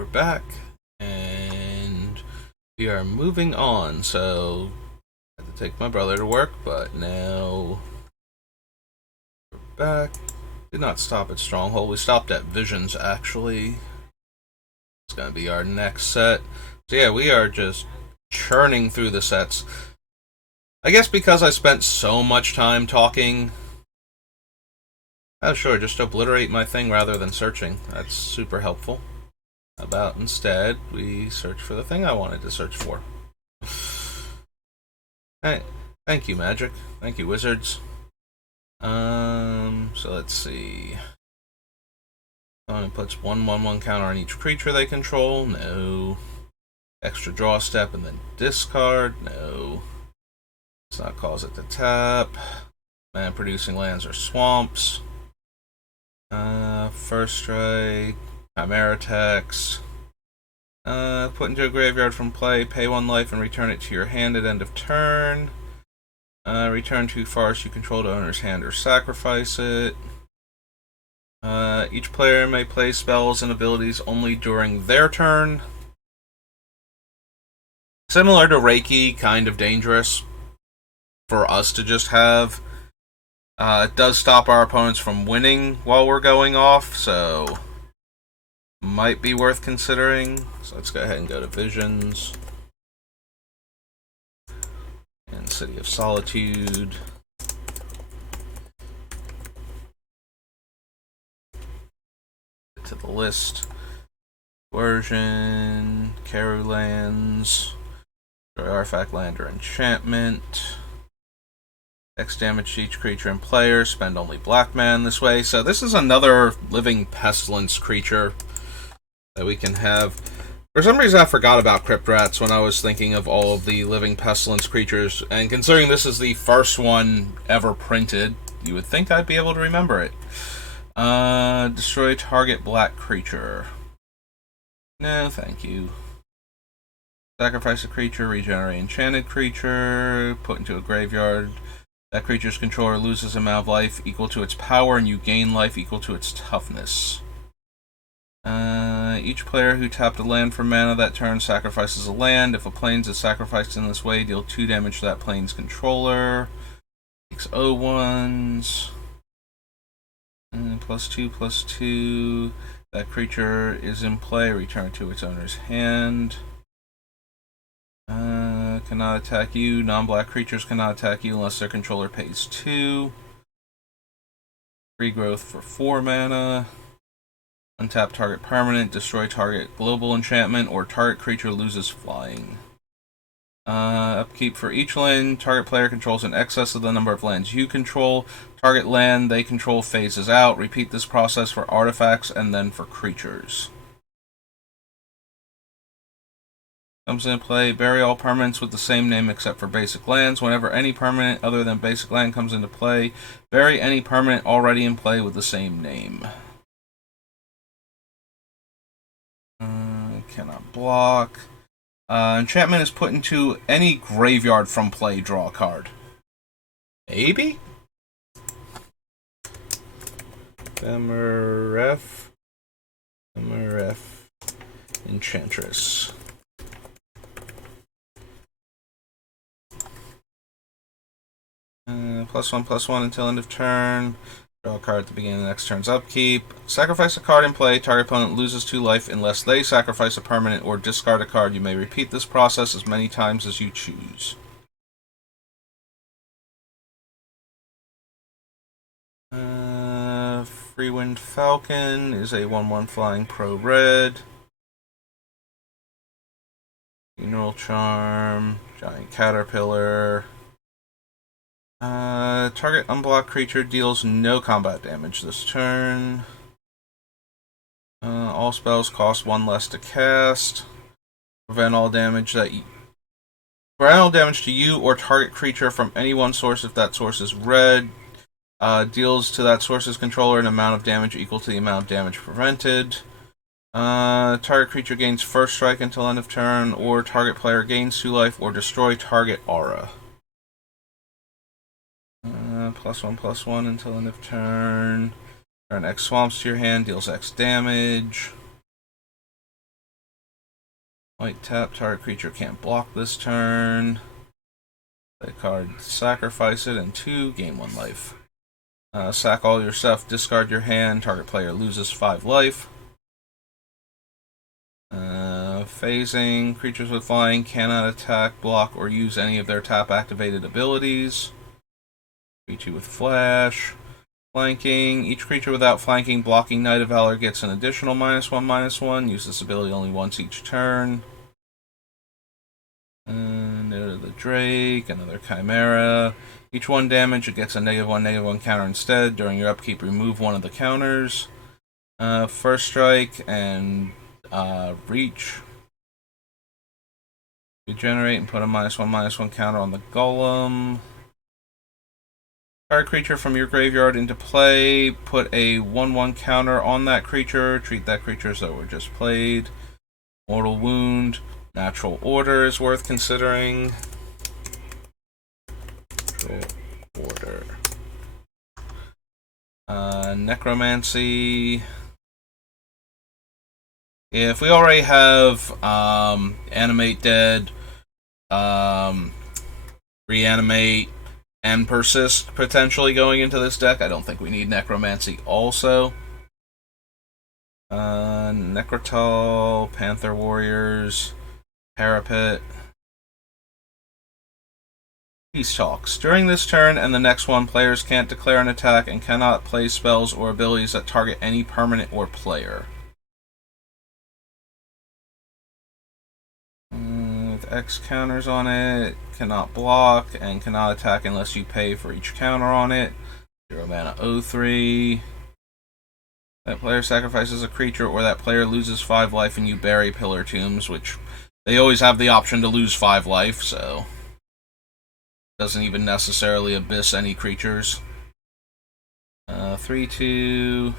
we're back, and we are moving on. So, I had to take my brother to work, but now we're back. Did not stop at Stronghold. We stopped at Visions, actually. It's going to be our next set. So yeah, we are just churning through the sets. I guess because I spent so much time talking, sure, just obliterate my thing rather than searching. That's super helpful. How about instead we search for the thing I wanted to search for? Hey, thank you, Magic. Thank you, Wizards. So let's see. It puts 1/1/1 counter on each creature they control. No. Extra draw step and then discard. No. Let's not cause it to tap. Mana producing lands or swamps. First strike. Chimera text. Put into a graveyard from play, pay 1 life, and return it to your hand at end of turn. Return 2 forests you control to owner's hand or sacrifice it. Each player may play spells and abilities only during their turn. Similar to Reiki, kind of dangerous for us to just have. It does stop our opponents from winning while we're going off, so might be worth considering. So let's go ahead and go to Visions. And City of Solitude. To the list. Coercion, Karu lands, artifact, land, or enchantment. X damage to each creature and player. Spend only black mana this way. So this is another living pestilence creature that we can have. For some reason I forgot about Crypt Rats when I was thinking of all of the living pestilence creatures, and considering this is the first one ever printed, you would think I'd be able to remember it. Destroy target black creature. No, thank you. Sacrifice a creature, regenerate enchanted creature, put into a graveyard. That creature's controller loses an amount of life equal to its power, and you gain life equal to its toughness. Each player who tapped a land for mana that turn sacrifices a land. If a plains is sacrificed in this way, deal 2 damage to that plains controller. Takes O1s. +2/+2. That creature is in play. Return it to its owner's hand. Cannot attack you. Non-black creatures cannot attack you unless their controller pays 2. Free growth for 4 mana. Untap target permanent. Destroy target global enchantment, or target creature loses flying. Upkeep for each land. Target player controls in excess of the number of lands you control. Target land they control phases out. Repeat this process for artifacts and then for creatures. Comes into play. Bury all permanents with the same name except for basic lands. Whenever any permanent other than basic land comes into play, bury any permanent already in play with the same name. Cannot block. Enchantment is put into any graveyard from play. Draw a card. Maybe? Emeref. Enchantress. +1/+1 until end of turn. Draw a card at the beginning of the next turn's upkeep. Sacrifice a card in play. Target opponent loses 2 life unless they sacrifice a permanent or discard a card. You may repeat this process as many times as you choose. Freewind Falcon is a 1/1 flying pro red. Funeral Charm. Giant Caterpillar. Target unblocked creature deals no combat damage this turn. All spells cost 1 less to cast. Prevent all damage to you or target creature from any one source if that source is red. Deals to that source's controller an amount of damage equal to the amount of damage prevented. Target creature gains first strike until end of turn, or target player gains 2 life, or destroy target aura. +1/+1 until end of turn. Turn X swamps to your hand, deals X damage. White tap, target creature can't block this turn. Play a card, sacrifice it, and 2, gain 1 life. Sack all your stuff, discard your hand, target player loses 5 life. Phasing, creatures with flying cannot attack, block, or use any of their tap-activated abilities. Beat you with flash. Flanking, each creature without flanking, blocking Knight of Valor gets an additional -1/-1. Use this ability only once each turn. Note of the Drake, another Chimera. Each 1 damage, it gets a -1/-1 counter instead. During your upkeep, remove one of the counters. First strike and reach. Regenerate and put a -1/-1 counter on the Golem. Target creature from your graveyard into play. Put a 1/1 counter on that creature. Treat that creature as though it were just played. Mortal Wound. Natural Order is worth considering. Natural Order. Necromancy. If we already have Animate Dead, Reanimate, and Persist potentially going into this deck, I don't think we need Necromancy also. Necrotal, Panther Warriors, Parapet. Peace Talks. During this turn and the next one, players can't declare an attack and cannot play spells or abilities that target any permanent or player. With X counters on it, cannot block, and cannot attack unless you pay for each counter on it. 0 mana 0/3. That player sacrifices a creature or that player loses 5 life and you bury Pillar Tombs, which they always have the option to lose 5 life, so doesn't even necessarily abyss any creatures. 3/2.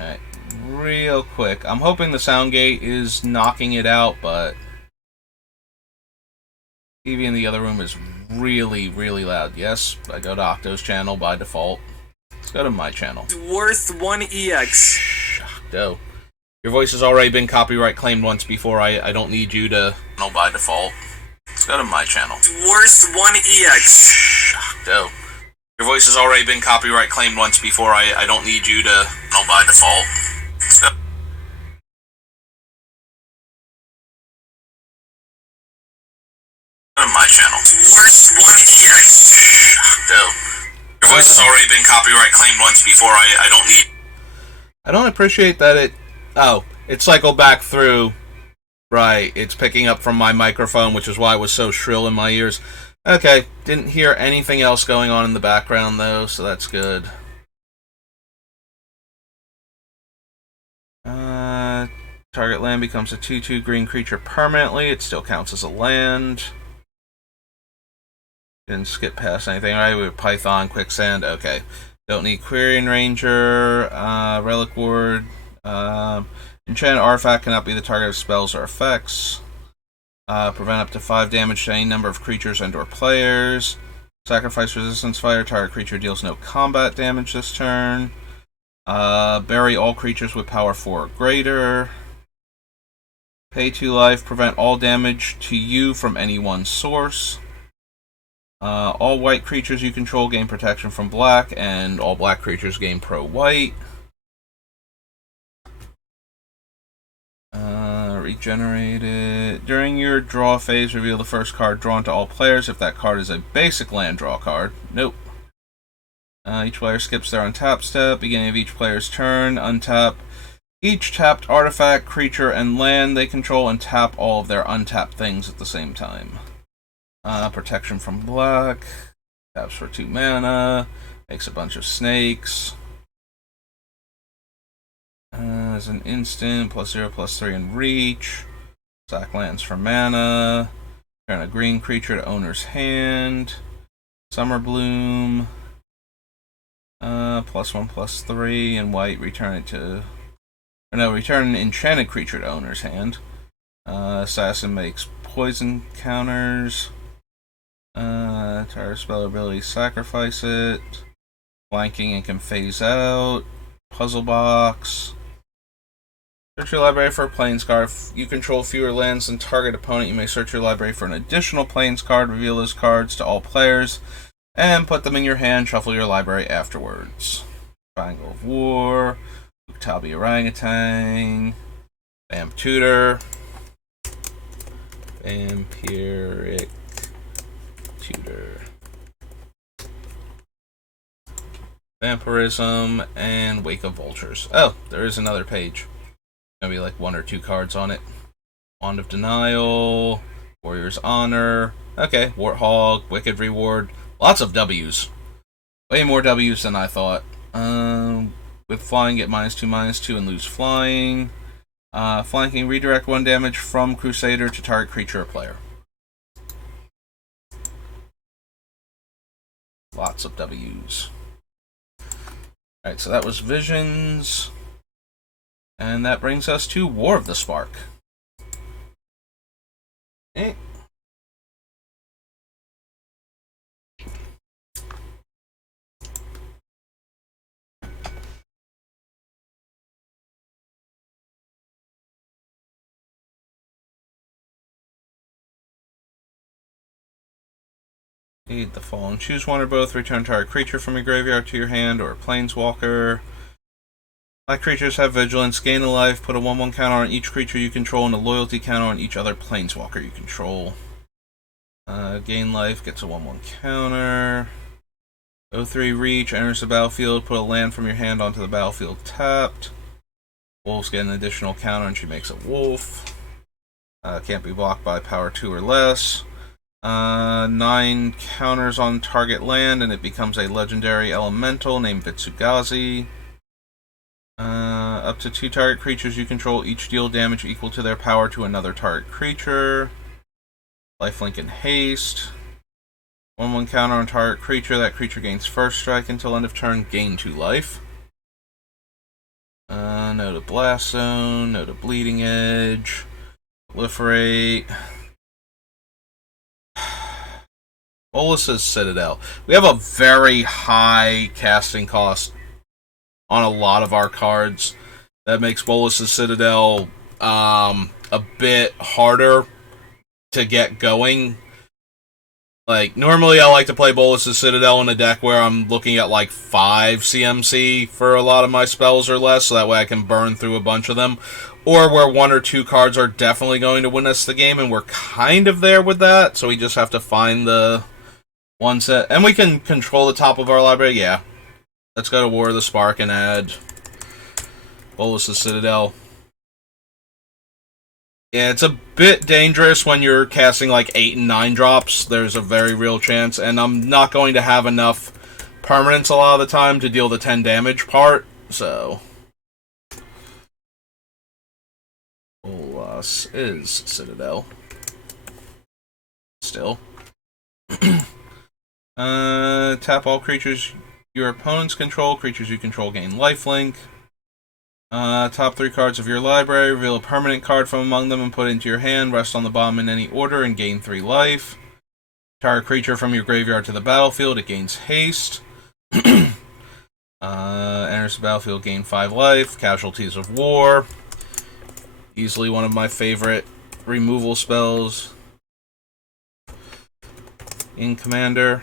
Alright, real quick. I'm hoping the sound gate is knocking it out, but TV in the other room is really, really loud. Yes, I go to Octo's channel by default. Let's go to my channel. Worth 1 EX. Octo. Your voice has already been copyright claimed once before. I don't need you to know by default. Let's go to my channel. Worth 1 EX. Octo. Your voice has already been copyright claimed once before. I don't need you to know by default. Let's go to my channel. Worth 1 EX. Octo. Your voice has already been copyright claimed once before. I don't need. I don't appreciate that it. Oh, it cycled back through. Right, it's picking up from my microphone, which is why it was so shrill in my ears. Okay, didn't hear anything else going on in the background, though, so that's good. Target land becomes a 2/2 green creature permanently. It still counts as a land. Didn't skip past anything. Alright, we have Python, Quicksand. Okay. Don't need Quirion Ranger, Relic Ward. Enchanted Artifact cannot be the target of spells or effects. Prevent up to 5 damage to any number of creatures and or players. Sacrifice Resistance Fire. Target creature deals no combat damage this turn. Bury all creatures with power 4 or greater. Pay 2 life. Prevent all damage to you from any one source. All white creatures you control gain protection from black, and all black creatures gain pro-white. Regenerate it. During your draw phase, reveal the first card drawn to all players. If that card is a basic land draw card. Nope. Each player skips their untap step. Beginning of each player's turn, untap each tapped artifact, creature, and land they control, and tap all of their untapped things at the same time. Protection from black. Taps for 2 mana. Makes a bunch of snakes. As an instant, +0/+3 in reach. Sack lands for mana. Turn a green creature to owner's hand. Summer Bloom. +1/+3 in white. Return it to. Or no, return an enchanted creature to owner's hand. Assassin makes poison counters. Target spell ability, sacrifice it. Flanking and can phase out. Puzzle box. Search your library for a plains card. If you control fewer lands than target opponent, you may search your library for an additional plains card, reveal those cards to all players, and put them in your hand. Shuffle your library afterwards. Triangle of War, Uktabi Orangutan, Vamp Tutor, Vampiric Tutor, Vampirism, and Wake of Vultures. Oh, there is another page. Maybe like 1 or 2 cards on it. Wand of Denial, Warrior's Honor. Okay, Warthog, Wicked Reward. Lots of W's. Way more W's than I thought. With flying, get -2/-2 and lose flying. Flanking, redirect 1 damage from Crusader to target creature or player. Lots of W's. Alright, so that was Visions. And that brings us to War of the Spark. Okay. Need the following. Choose one or both. Return target creature from your graveyard to your hand, or a planeswalker. My creatures have vigilance. Gain a life. Put a 1/1 counter on each creature you control and a loyalty counter on each other planeswalker you control. Gain life. Gets a 1/1 counter. 0/3 reach. Enters the battlefield. Put a land from your hand onto the battlefield tapped. Wolves get an additional counter and she makes a wolf. Can't be blocked by power 2 or less. 9 counters on target land, and it becomes a legendary elemental named Vitsugazi. Up to 2 target creatures you control each deal damage equal to their power to another target creature. Lifelink and haste. 1/1 counter on target creature. That creature gains first strike until end of turn. Gain 2 life. No to Blast Zone. No to Bleeding Edge. Proliferate. Bolus's Citadel. We have a very high casting cost on a lot of our cards. That makes Bolus's Citadel a bit harder to get going. Like, normally I like to play Bolus's Citadel in a deck where I'm looking at like 5 CMC for a lot of my spells or less, so that way I can burn through a bunch of them. Or where 1 or 2 cards are definitely going to win us the game, and we're kind of there with that, so we just have to find the one set. And we can control the top of our library, yeah. Let's go to War of the Spark and add Bolus's Citadel. Yeah, it's a bit dangerous when you're casting like 8 and 9 drops. There's a very real chance, and I'm not going to have enough permanents a lot of the time to deal the 10 damage part, so Bolus is Citadel. Still. Tap all creatures your opponents control. Creatures you control gain lifelink. Top 3 cards of your library. Reveal a permanent card from among them and put it into your hand. Rest on the bottom in any order and gain 3 life. Target creature from your graveyard to the battlefield. It gains haste. Enters the battlefield, gain 5 life. Casualties of War. Easily one of my favorite removal spells in Commander.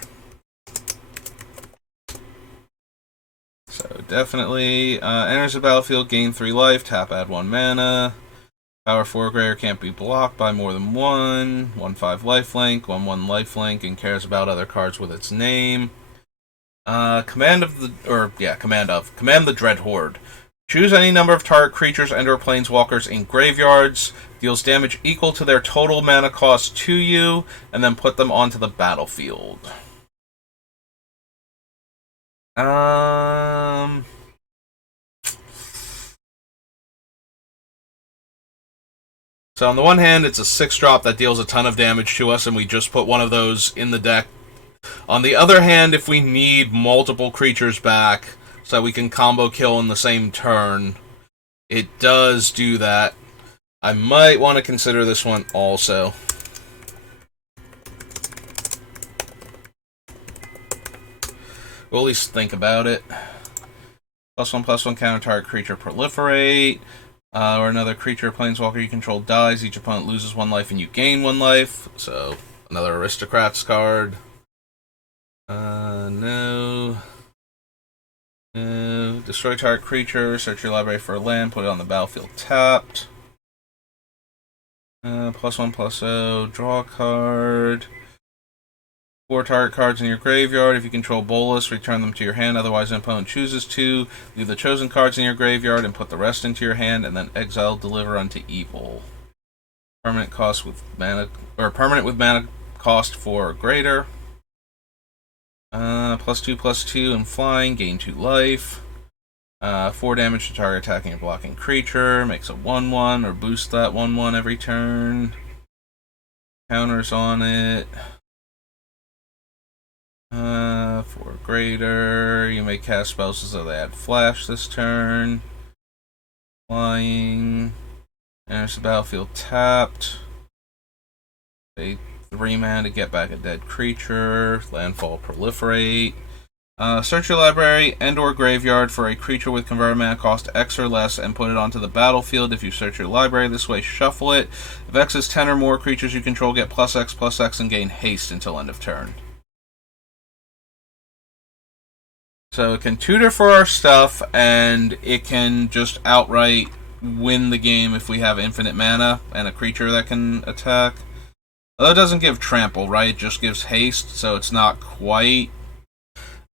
So definitely enters the battlefield, gain 3 life, tap, add 1 mana. Power 4 greater, can't be blocked by more than 1. 1/5 lifelink, 1/1 lifelink, and cares about other cards with its name. Command the Dread Horde. Choose any number of target creatures and/or planeswalkers in graveyards. Deals damage equal to their total mana cost to you, and then put them onto the battlefield. So on the one hand, it's a 6-drop that deals a ton of damage to us, and we just put one of those in the deck. On the other hand, if we need multiple creatures back so we can combo kill in the same turn, it does do that. I might want to consider this one also. We'll at least think about it. +1/+1 counter target creature proliferate. Or another creature or planeswalker you control dies, each opponent loses 1 life and you gain 1 life. So, another Aristocrats card. No. No. Destroy target creature, search your library for a land, put it on the battlefield tapped. +1/+0, draw a card. 4 target cards in your graveyard. If you control Bolas, return them to your hand. Otherwise, an opponent chooses to. Leave the chosen cards in your graveyard and put the rest into your hand, and then exile Deliver unto Evil. Permanent cost with mana, or permanent with mana cost 4 or greater. +2/+2 and flying, gain 2 life. 4 damage to target attacking or blocking creature. Makes a 1/1 or boost that 1/1 every turn. Counters on it. 4 greater. You may cast spells as though they had flash this turn. Flying. Enters the battlefield tapped. Pay 3 mana to get back a dead creature. Landfall proliferate. Search your library and/or graveyard for a creature with converted mana cost X or less and put it onto the battlefield. If you search your library this way, shuffle it. If X is 10 or more creatures you control, get +X/+X and gain haste until end of turn. So it can tutor for our stuff, and it can just outright win the game if we have infinite mana and a creature that can attack. Although it doesn't give trample, right? It just gives haste, so it's not quite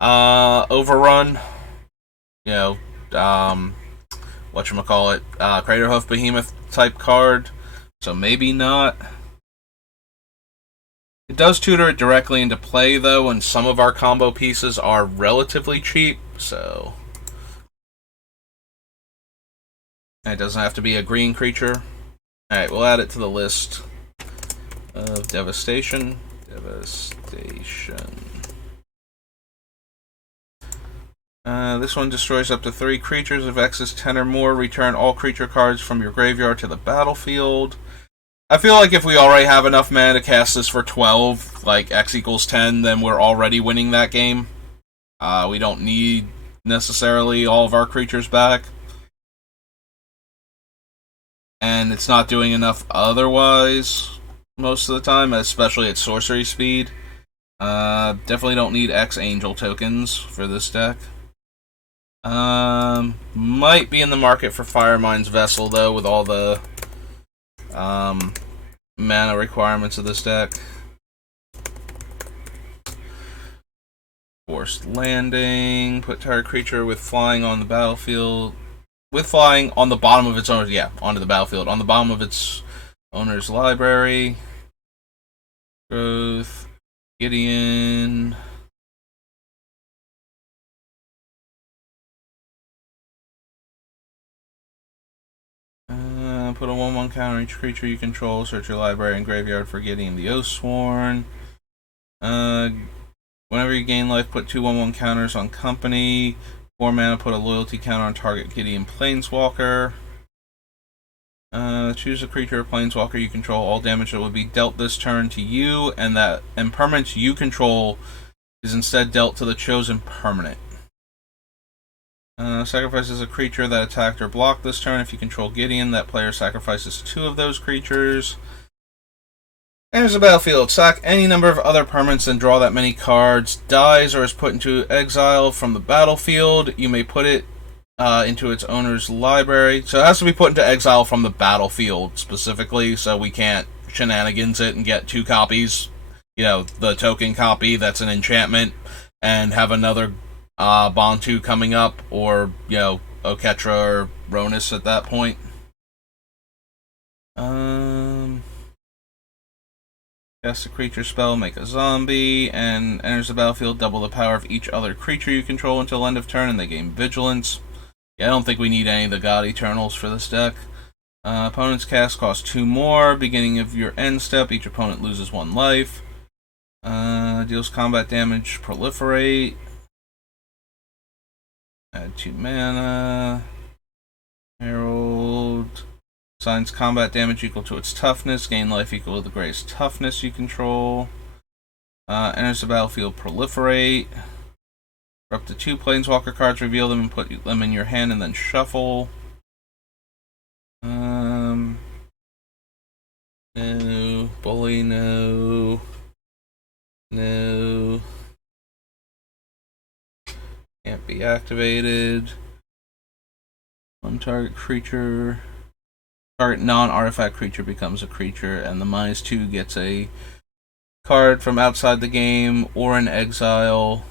overrun. You know, whatchamacallit, Craterhoof Behemoth type card. So maybe not. It does tutor it directly into play, though, and some of our combo pieces are relatively cheap, so... It doesn't have to be a green creature. Alright, we'll add it to the list of Devastation. This one destroys up to 3 creatures. If X is 10 or more, return all creature cards from your graveyard to the battlefield. I feel like if we already have enough mana to cast this for 12, like X equals 10, then we're already winning that game. We don't need necessarily all of our creatures back. And it's not doing enough otherwise most of the time, especially at sorcery speed. Definitely don't need X Angel tokens for this deck. Might be in the market for Firemind's Vessel, though, with all the mana requirements of this deck. Forced Landing. Put target creature with flying on the battlefield. With flying on the bottom of its owner's... Yeah, onto the battlefield. On the bottom of its owner's library. Growth. Gideon. Put a 1/1 counter on each creature you control. Search your library and graveyard for Gideon the Oathsworn. Whenever you gain life, put 2 1/1 counters on Company. 4 mana, put a loyalty counter on target Gideon Planeswalker. Choose a creature or planeswalker you control. All damage that would be dealt this turn to you, and permanent you control is instead dealt to the chosen permanent. Sacrifices a creature that attacked or blocked this turn. If you control Gideon, that player sacrifices 2 of those creatures. Enters the battlefield. Sack any number of other permanents and draw that many cards. Dies or is put into exile from the battlefield. You may put it into its owner's library. So it has to be put into exile from the battlefield specifically, so we can't shenanigans it and get 2 copies. You know, the token copy that's an enchantment, and have another Bantu coming up, or, you know, Oketra or Ronus at that point. Cast a creature spell, make a zombie, and enters the battlefield, double the power of each other creature you control until end of turn, and they gain vigilance. Yeah, I don't think we need any of the God Eternals for this deck. Opponent's cast costs 2 more. Beginning of your end step, each opponent loses 1 life. Deals combat damage, proliferate. Add 2 mana. Herald. Assigns combat damage equal to its toughness. Gain life equal to the greatest toughness you control. Enters the battlefield, proliferate. For up to 2 planeswalker cards, reveal them and put them in your hand and then shuffle. Hopefully, no. No. Can't be activated. One target creature. Target non-artifact creature becomes a creature, and the -2 gets a card from outside the game or an exile.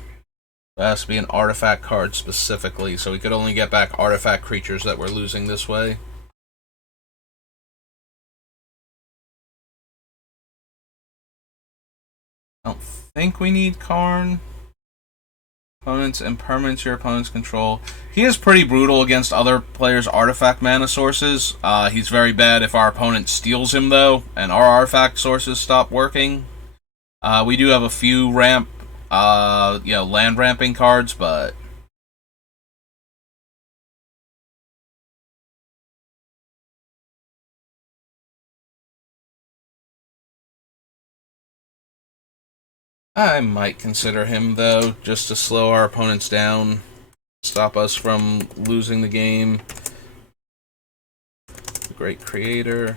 It has to be an artifact card specifically, so we could only get back artifact creatures that we're losing this way. I don't think we need Karn. Opponents and permanents your opponents control. He is pretty brutal against other players' artifact mana sources. He's very bad if our opponent steals him, though, and our artifact sources stop working. We do have a few land ramping cards, but I might consider him, though, just to slow our opponents down, stop us from losing the game. The Great Creator.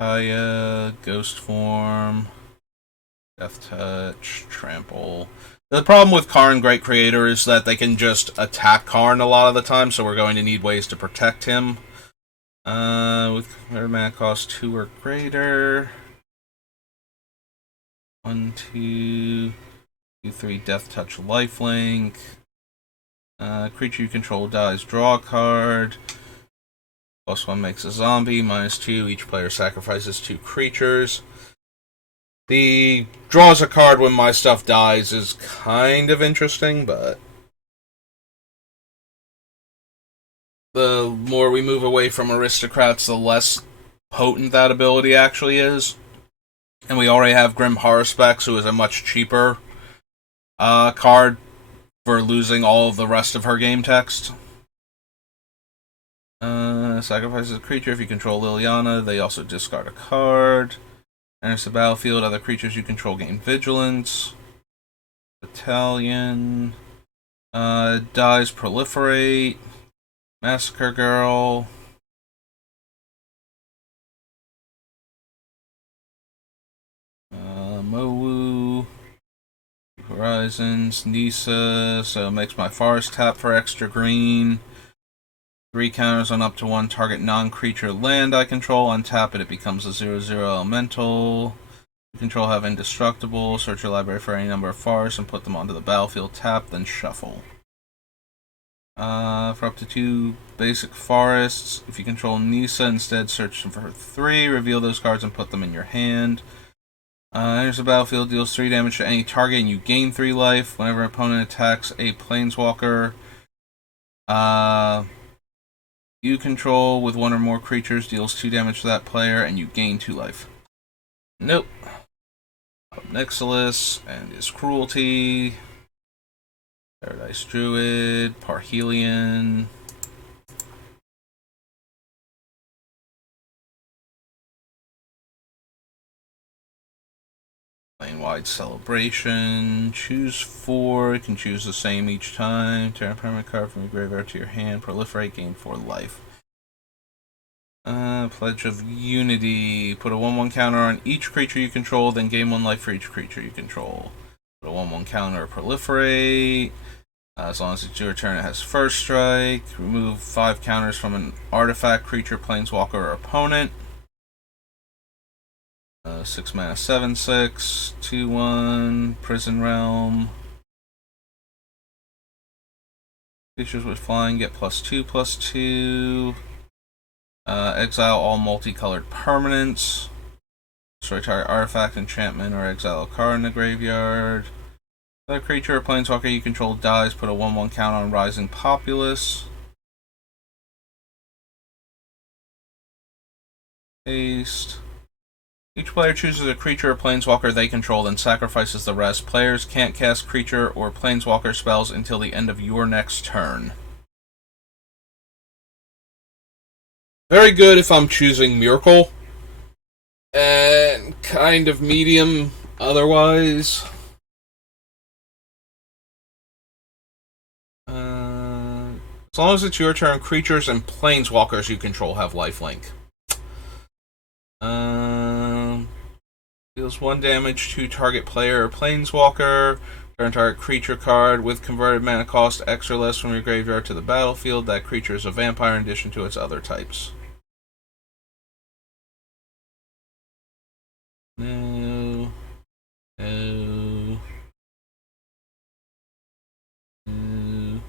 Kaya, Ghost Form, Death Touch, Trample. The problem with Karn Great Creator is that they can just attack Karn a lot of the time, so we're going to need ways to protect him. With their mana cost 2 or greater. 1, 2, 2, 3, Death Touch, Lifelink. Creature you control dies, draw a card. +1 makes a zombie, -2, each player sacrifices 2 creatures. The draws a card when my stuff dies is kind of interesting, but the more we move away from aristocrats, the less potent that ability actually is. And we already have Grim Haruspex, who is a much cheaper card for losing all of the rest of her game text. Sacrifices a creature if you control Liliana. They also discard a card. Enters the battlefield. Other creatures you control gain vigilance. Battalion. Dies proliferate. Massacre Girl. Mowu. Horizons. Nisa. So it makes my forest tap for extra green. 3 counters on up to 1 target non-creature land I control. Untap it, it becomes a 0/0 elemental. You control have indestructible. Search your library for any number of forests and put them onto the battlefield. Tap, then shuffle. For up to 2 basic forests, if you control Nisa, instead search them for 3. Reveal those cards and put them in your hand. Enters the battlefield, deals 3 damage to any target, and you gain 3 life. Whenever an opponent attacks a planeswalker, you control with 1 or more creatures, deals 2 damage to that player, and you gain 2 life. Nope. Nixilis and his Cruelty. Paradise Druid. Parhelion. Lane-wide Celebration. Choose 4. You can choose the same each time. Turn a permanent card from your graveyard to your hand. Proliferate, gain 4 life. Pledge of Unity. Put a 1/1 counter on each creature you control, then gain 1 life for each creature you control. Put a 1/1 counter, Proliferate. As long as it's your turn, it has first strike. Remove 5 counters from an artifact, creature, planeswalker, or opponent. 6 mana, 7/6, 2/1, Prison Realm. Creatures with flying get +2/+2. Exile all multicolored permanents. Destroy target artifact, enchantment, or exile a card in the graveyard. If a creature or planeswalker you control dies, put a 1/1 counter on Rising Populace. Paste. Each player chooses a creature or planeswalker they control, then sacrifices the rest. Players can't cast creature or planeswalker spells until the end of your next turn. Very good if I'm choosing Myrkul. And kind of medium otherwise. As long as it's your turn, creatures and planeswalkers you control have lifelink. Deals 1 damage to target player or planeswalker. Turn target creature card with converted mana cost X or less from your graveyard to the battlefield. That creature is a vampire in addition to its other types. No. No. No.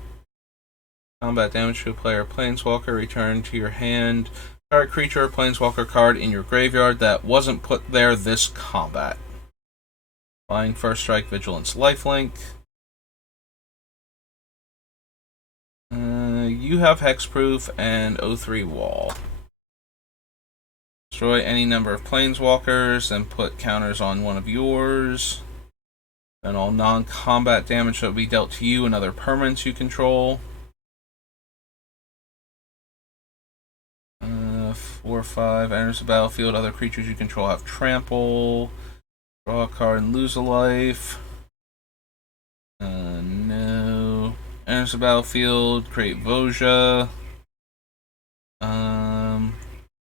Combat damage to a player or planeswalker. Return to your hand target creature or planeswalker card in your graveyard that wasn't put there this combat. Flying, First Strike, Vigilance, Lifelink. You have Hexproof and O3 Wall. Destroy any number of planeswalkers and put counters on one of yours. And all non-combat damage that will be dealt to you and other permanents you control. 4/5 enters the battlefield. Other creatures you control have trample. Draw a card and lose a life. No. Enters the battlefield. Create Voja.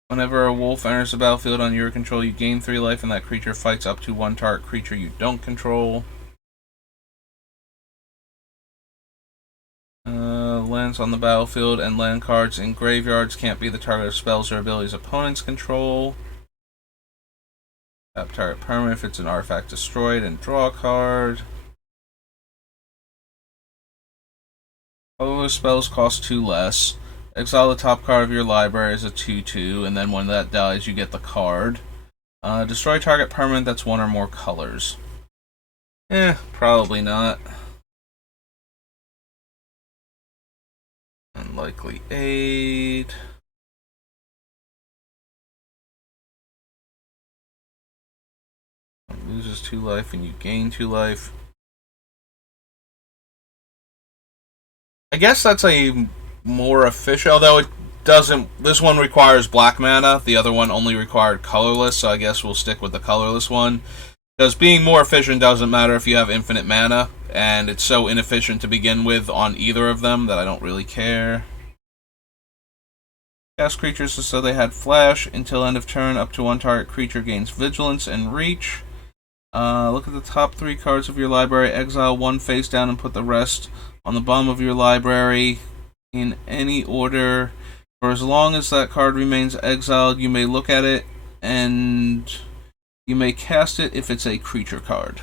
Whenever a wolf enters the battlefield on your control, you gain 3 life, and that creature fights up to 1 target creature you don't control. Lands on the battlefield and land cards in graveyards can't be the target of spells or abilities opponents control. Tap target permanent if it's an artifact destroyed and draw a card. All those spells cost 2 less. Exile the top card of your library as a 2/2, and then when that dies, you get the card. Destroy target permanent that's 1 or more colors. Probably not. Unlikely 8. Loses 2 life and you gain 2 life. I guess that's a more efficient, although it doesn't. This one requires black mana, the other one only required colorless, so I guess we'll stick with the colorless one. Because being more efficient doesn't matter if you have infinite mana, and it's so inefficient to begin with on either of them that I don't really care. Cast creatures so they had flash until end of turn. Up to 1 target creature gains vigilance and reach. Look at the top 3 cards of your library. Exile 1 face down and put the rest on the bottom of your library in any order. For as long as that card remains exiled, you may look at it and you may cast it if it's a creature card.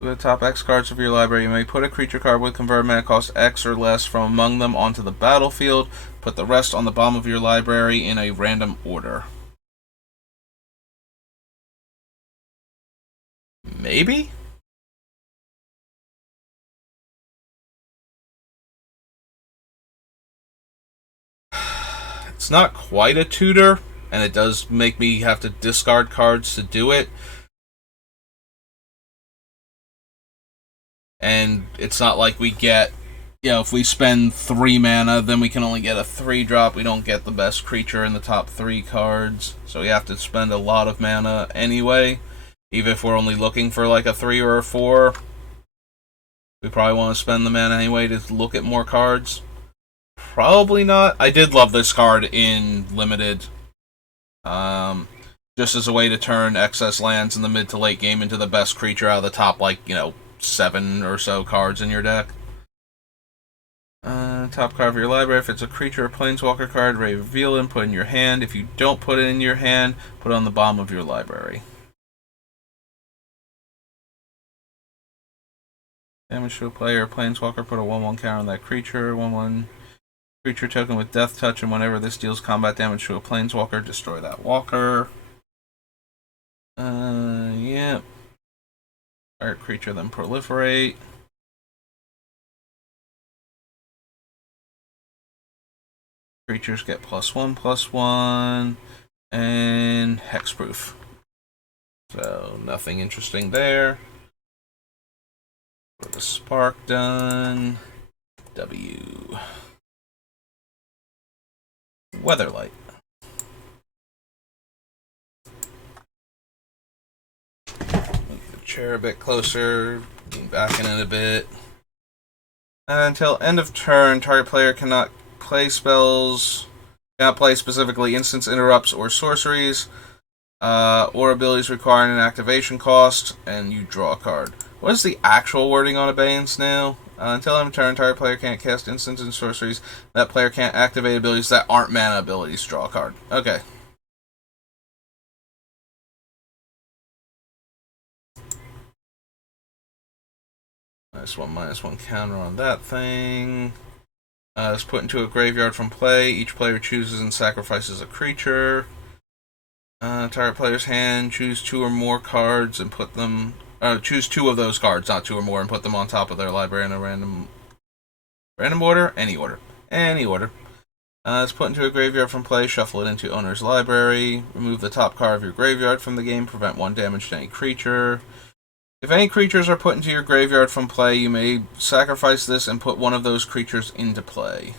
The top X cards of your library, you may put a creature card with converted mana cost X or less from among them onto the battlefield. Put the rest on the bottom of your library in a random order. Maybe? It's not quite a tutor, and it does make me have to discard cards to do it. And it's not like we get, if we spend 3 mana, then we can only get a 3-drop. We don't get the best creature in the top 3 cards. So we have to spend a lot of mana anyway. Even if we're only looking for like a 3 or a 4. We probably want to spend the mana anyway to look at more cards. Probably not. I did love this card in Limited. Just as a way to turn excess lands in the mid to late game into the best creature out of the top, 7 or so cards in your deck. Top card of your library. If it's a creature or planeswalker card, reveal it and put it in your hand. If you don't put it in your hand, put it on the bottom of your library. Damage to a player or planeswalker, put a 1/1 counter on that creature. 1/1 creature token with death touch, and whenever this deals combat damage to a planeswalker, destroy that walker. Yeah. Target creature, then proliferate. Creatures get +1/+1, and hexproof. So nothing interesting there. With the spark done. W. Weatherlight. chair a bit closer. Lean back in it a bit. Until end of turn, target player cannot play spells. Cannot play specifically instance interrupts or sorceries, or abilities requiring an activation cost, and you draw a card. What is the actual wording on Abeyance now? Until end of turn, target player can't cast instants and sorceries. That player can't activate abilities that aren't mana abilities. Draw a card. Okay. -1/-1 counter on that thing. It's put into a graveyard from play. Each player chooses and sacrifices a creature. Target player's hand. Choose 2 or more cards and put them. Choose 2 of those cards, not 2 or more, and put them on top of their library in a random order. Any order. It's put into a graveyard from play. Shuffle it into owner's library. Remove the top card of your graveyard from the game. Prevent 1 damage to any creature. If any creatures are put into your graveyard from play, you may sacrifice this and put one of those creatures into play.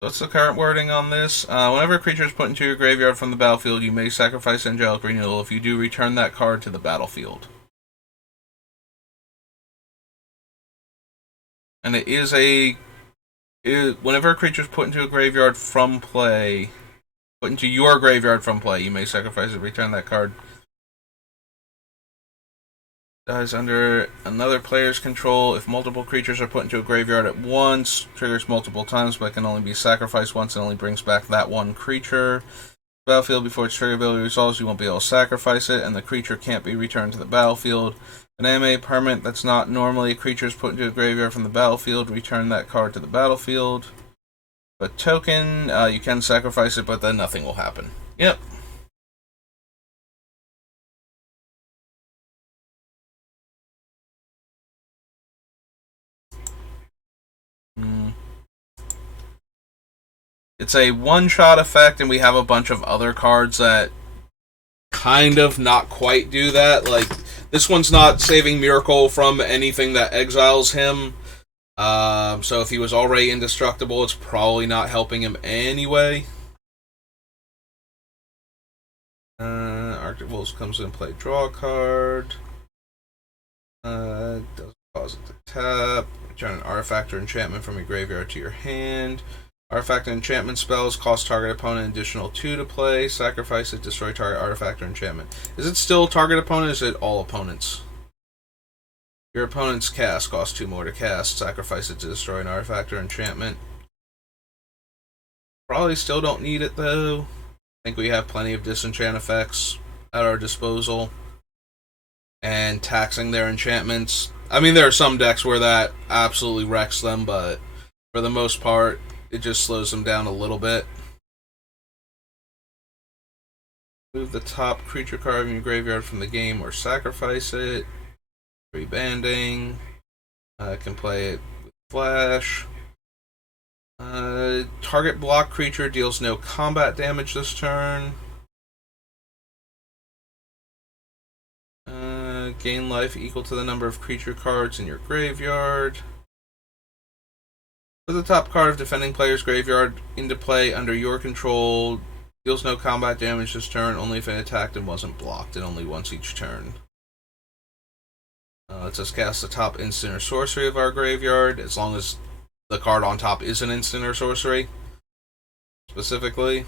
What's the current wording on this? Whenever a creature is put into your graveyard from the battlefield, you may sacrifice Angelic Renewal. If you do, return that card to the battlefield. And it is whenever a creature is put into a graveyard from play, put into your graveyard from play, you may sacrifice it, return that card. Dies under another player's control. If multiple creatures are put into a graveyard at once, triggers multiple times, but can only be sacrificed once and only brings back that one creature. Battlefield, before its trigger ability resolves, you won't be able to sacrifice it, and the creature can't be returned to the battlefield. An AMA permanent that's not normally a creature is put into a graveyard from the battlefield, return that card to the battlefield. But token, you can sacrifice it, but then nothing will happen. Yep. It's a one-shot effect, and we have a bunch of other cards that kind of not quite do that. Like, this one's not saving Myrkul from anything that exiles him. So if he was already indestructible, it's probably not helping him anyway. Arctic Wolves comes in play, draw a card. Doesn't cause it to tap. Return an artifact or enchantment from your graveyard to your hand. Artifact and enchantment spells cost target opponent an additional 2 to play. Sacrifice it, destroy target artifact or enchantment. Is it still target opponent, or is it all opponents? Your opponent's cast costs 2 more to cast. Sacrifice it to destroy an artifact or enchantment. Probably still don't need it, though. I think we have plenty of disenchant effects at our disposal. And taxing their enchantments. I mean, there are some decks where that absolutely wrecks them, but for the most part, it just slows them down a little bit. Move the top creature card in your graveyard from the game or sacrifice it. Rebanding. Can play it with flash. Target block creature deals no combat damage this turn. Gain life equal to the number of creature cards in your graveyard. Put the top card of defending player's graveyard into play under your control. Deals no combat damage this turn, only if it attacked and wasn't blocked, and only once each turn. Lets us cast the top instant or sorcery of our graveyard, as long as the card on top is an instant or sorcery, specifically.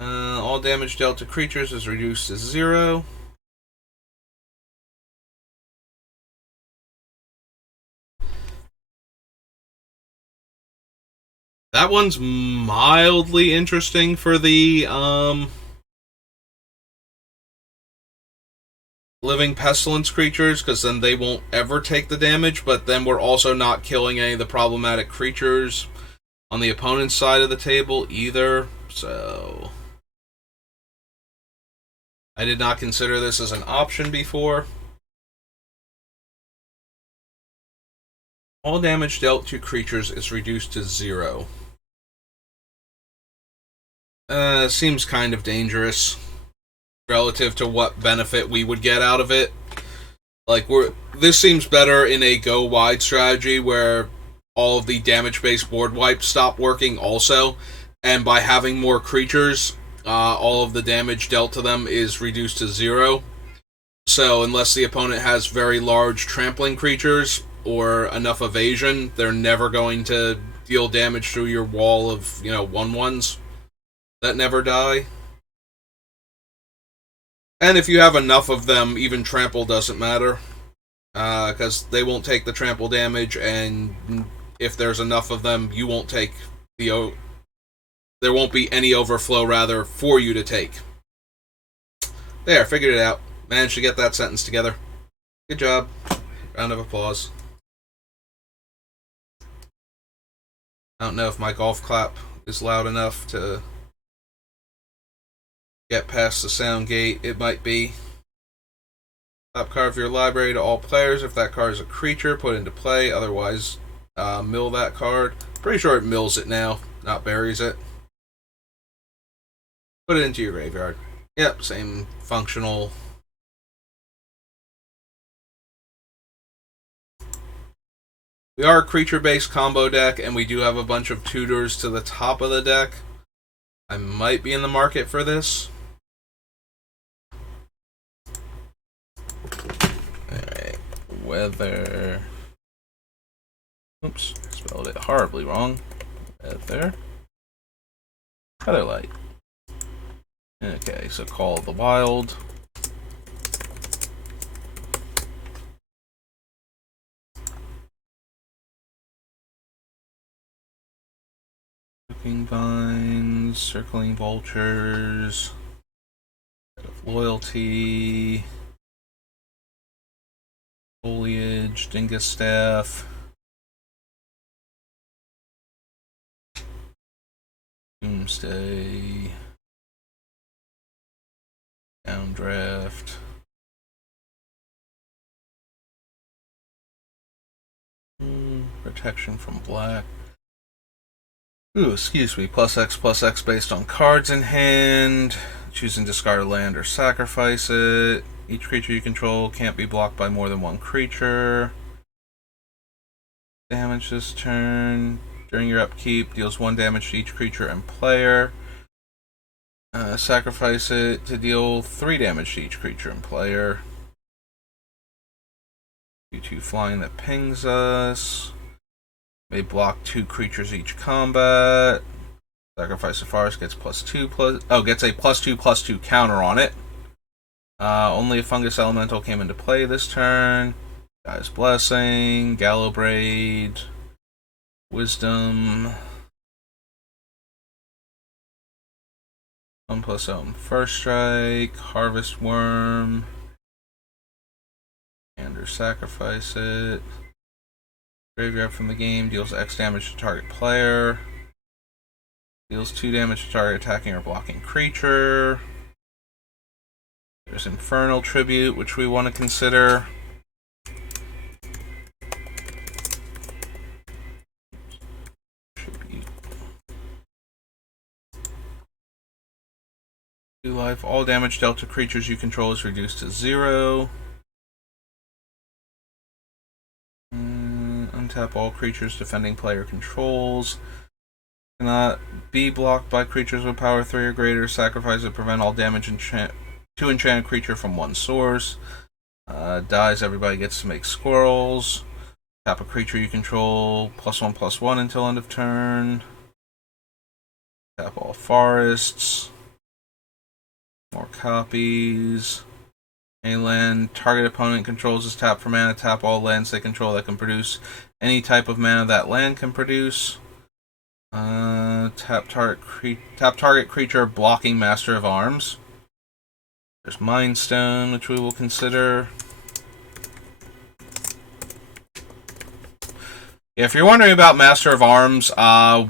All damage dealt to creatures is reduced to 0. That one's mildly interesting for the living pestilence creatures, because then they won't ever take the damage, but then we're also not killing any of the problematic creatures on the opponent's side of the table either, so I did not consider this as an option before. All damage dealt to creatures is reduced to 0. Seems kind of dangerous relative to what benefit we would get out of it. Like, this seems better in a go wide strategy where all of the damage based board wipes stop working also, and by having more creatures, all of the damage dealt to them is reduced to 0. So unless the opponent has very large trampling creatures or enough evasion, they're never going to deal damage through your wall of 1/1s that never die. And if you have enough of them, even trample doesn't matter, because they won't take the trample damage, and if there's enough of them, you won't take there won't be any overflow, rather, for you to take. There, figured it out. Managed to get that sentence together. Good job. Round of applause. I don't know if my golf clap is loud enough to get past the sound gate. It might be. Top card of your library to all players. If that card is a creature, put into play. Otherwise, mill that card. Pretty sure it mills it now, not buries it. Put it into your graveyard. Yep, same functional. We are a creature-based combo deck, and we do have a bunch of tutors to the top of the deck. I might be in the market for this. Alright, weather. Oops, spelled it horribly wrong. Weather. Colorlight. Okay, so Call of the Wild. Cooking Vines, Circling Vultures, Bed of Loyalty, Foliage, Dingus Staff, Doomsday, Downdraft, Protection from Black. Ooh, excuse me. +X based on cards in hand. Choose and discard a land or sacrifice it. Each creature you control can't be blocked by more than one creature. Damage this turn. During your upkeep, deals 1 damage to each creature and player. Sacrifice it to deal 3 damage to each creature and player. 2/2 flying that pings us. May block 2 creatures each combat. Sacrifice a forest gets +2 gets a +2/+2 counter on it. Only a fungus elemental came into play this turn. Guy's Blessing, Gallow Braid, Wisdom. 1+0 First Strike, Harvest Worm. And or sacrifice it. Graveyard from the game, deals X damage to target player. Deals 2 damage to target attacking or blocking creature. There's Infernal Tribute, which we want to consider. Tribute. 2 life. All damage dealt to creatures you control is reduced to 0. Untap all creatures defending player controls. Cannot be blocked by creatures with power 3 or greater. Sacrifice to prevent all damage to enchanted creature from one source. Dies, everybody gets to make squirrels. Tap a creature you control, +1/+1 until end of turn. Tap all forests. More copies. Any land target opponent controls is tapped for mana. Tap all lands they control that can produce any type of mana that land can produce. Tap target creature blocking Master of Arms. There's Mind Stone, which we will consider. If you're wondering about Master of Arms,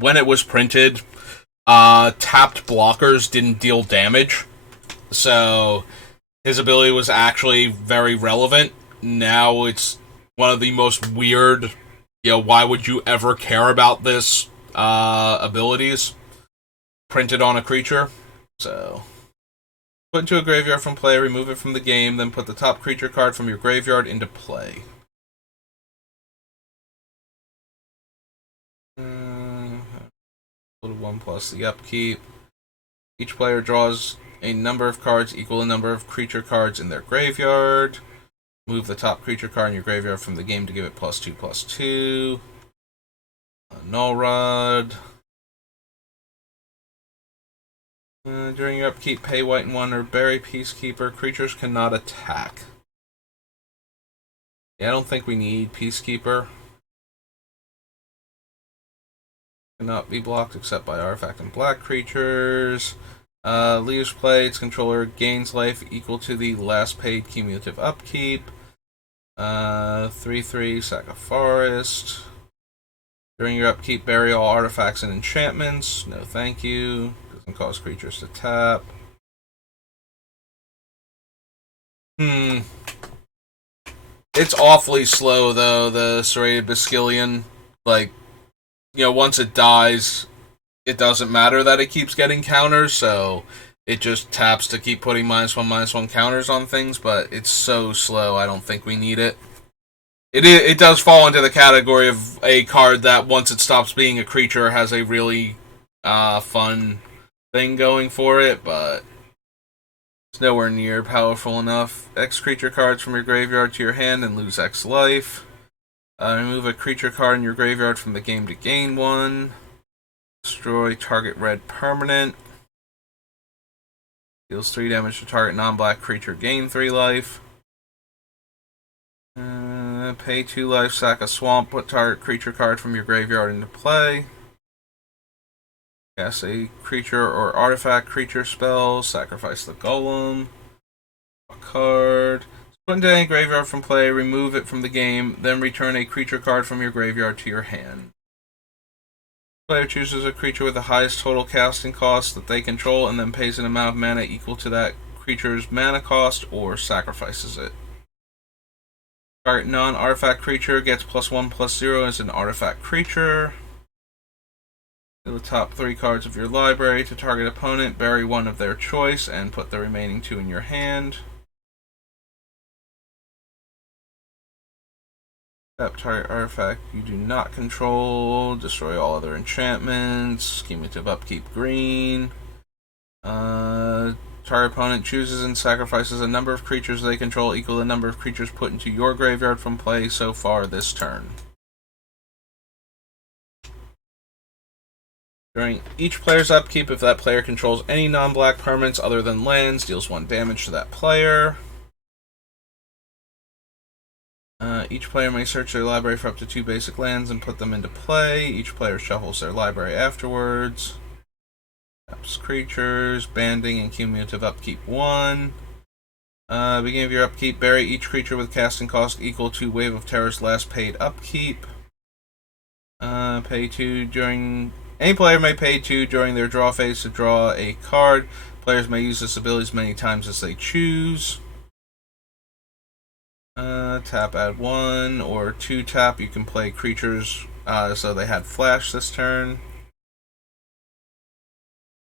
when it was printed, tapped blockers didn't deal damage. So his ability was actually very relevant. Now it's one of the most weird, why would you ever care about this abilities printed on a creature? So put into a graveyard from play, remove it from the game, then put the top creature card from your graveyard into play. 1 plus the upkeep. Each player draws a number of cards equal to the number of creature cards in their graveyard. Move the top creature card in your graveyard from the game to give it +2/+2. Null Rod. During your upkeep, pay white and 1 or bury Peacekeeper. Creatures cannot attack. Yeah, I don't think we need Peacekeeper. Cannot be blocked except by artifact and black creatures. Leaves play, its controller gains life equal to the last paid cumulative upkeep. 3/3, sack a forest. During your upkeep, bury all artifacts and enchantments. No thank you. Doesn't cause creatures to tap. It's awfully slow, though, the Serrated Basilian. Like, once it dies, it doesn't matter that it keeps getting counters, so it just taps to keep putting -1/-1 counters on things, but it's so slow, I don't think we need it. It does fall into the category of a card that, once it stops being a creature, has a really fun thing going for it, but it's nowhere near powerful enough. X creature cards from your graveyard to your hand and lose X life. Remove a creature card in your graveyard from the game to gain 1. Destroy target red permanent. Deals 3 damage to target non-black creature, gain 3 life. Pay 2 life, sack a swamp, put target creature card from your graveyard into play. Cast a creature or artifact creature spell, sacrifice the golem. A card. Put into any graveyard from play, remove it from the game, then return a creature card from your graveyard to your hand. Player chooses a creature with the highest total casting cost that they control and then pays an amount of mana equal to that creature's mana cost or sacrifices it. Target non-artifact creature gets +1/+0 as an artifact creature. Deal the top 3 cards of your library to target opponent, bury 1 of their choice, and put the remaining 2 in your hand. Tap target artifact you do not control. Destroy all other enchantments. Cumulative upkeep green. Target opponent chooses and sacrifices a number of creatures they control equal to the number of creatures put into your graveyard from play so far this turn. During each player's upkeep, if that player controls any non-black permanents other than lands, deals 1 damage to that player. Each player may search their library for up to 2 basic lands and put them into play. Each player shuffles their library afterwards. Taps creatures, banding, and cumulative upkeep 1. Beginning of your upkeep, bury each creature with casting cost equal to Wave of Terror's last paid upkeep. Pay 2 during... Any player may pay 2 during their draw phase to draw a card. Players may use this ability as many times as they choose. Tap, add 1 or 2 tap. You can play creatures, so they had flash this turn.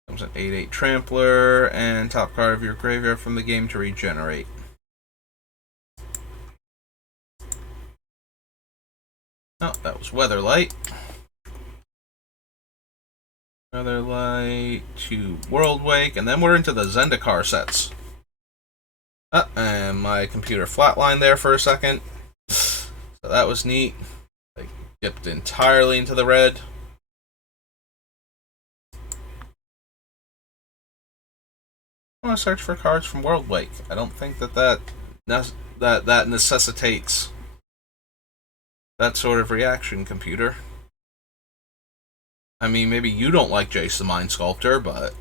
Comes an 8/8 Trampler, and top card of your graveyard from the game to regenerate. Oh, that was Weatherlight. Weatherlight to Worldwake, and then we're into the Zendikar sets. And my computer flatlined there for a second. So that was neat. I dipped entirely into the red. I want to search for cards from Worldwake. I don't think that necessitates that sort of reaction, computer. I mean, maybe you don't like Jace the Mind Sculptor, but...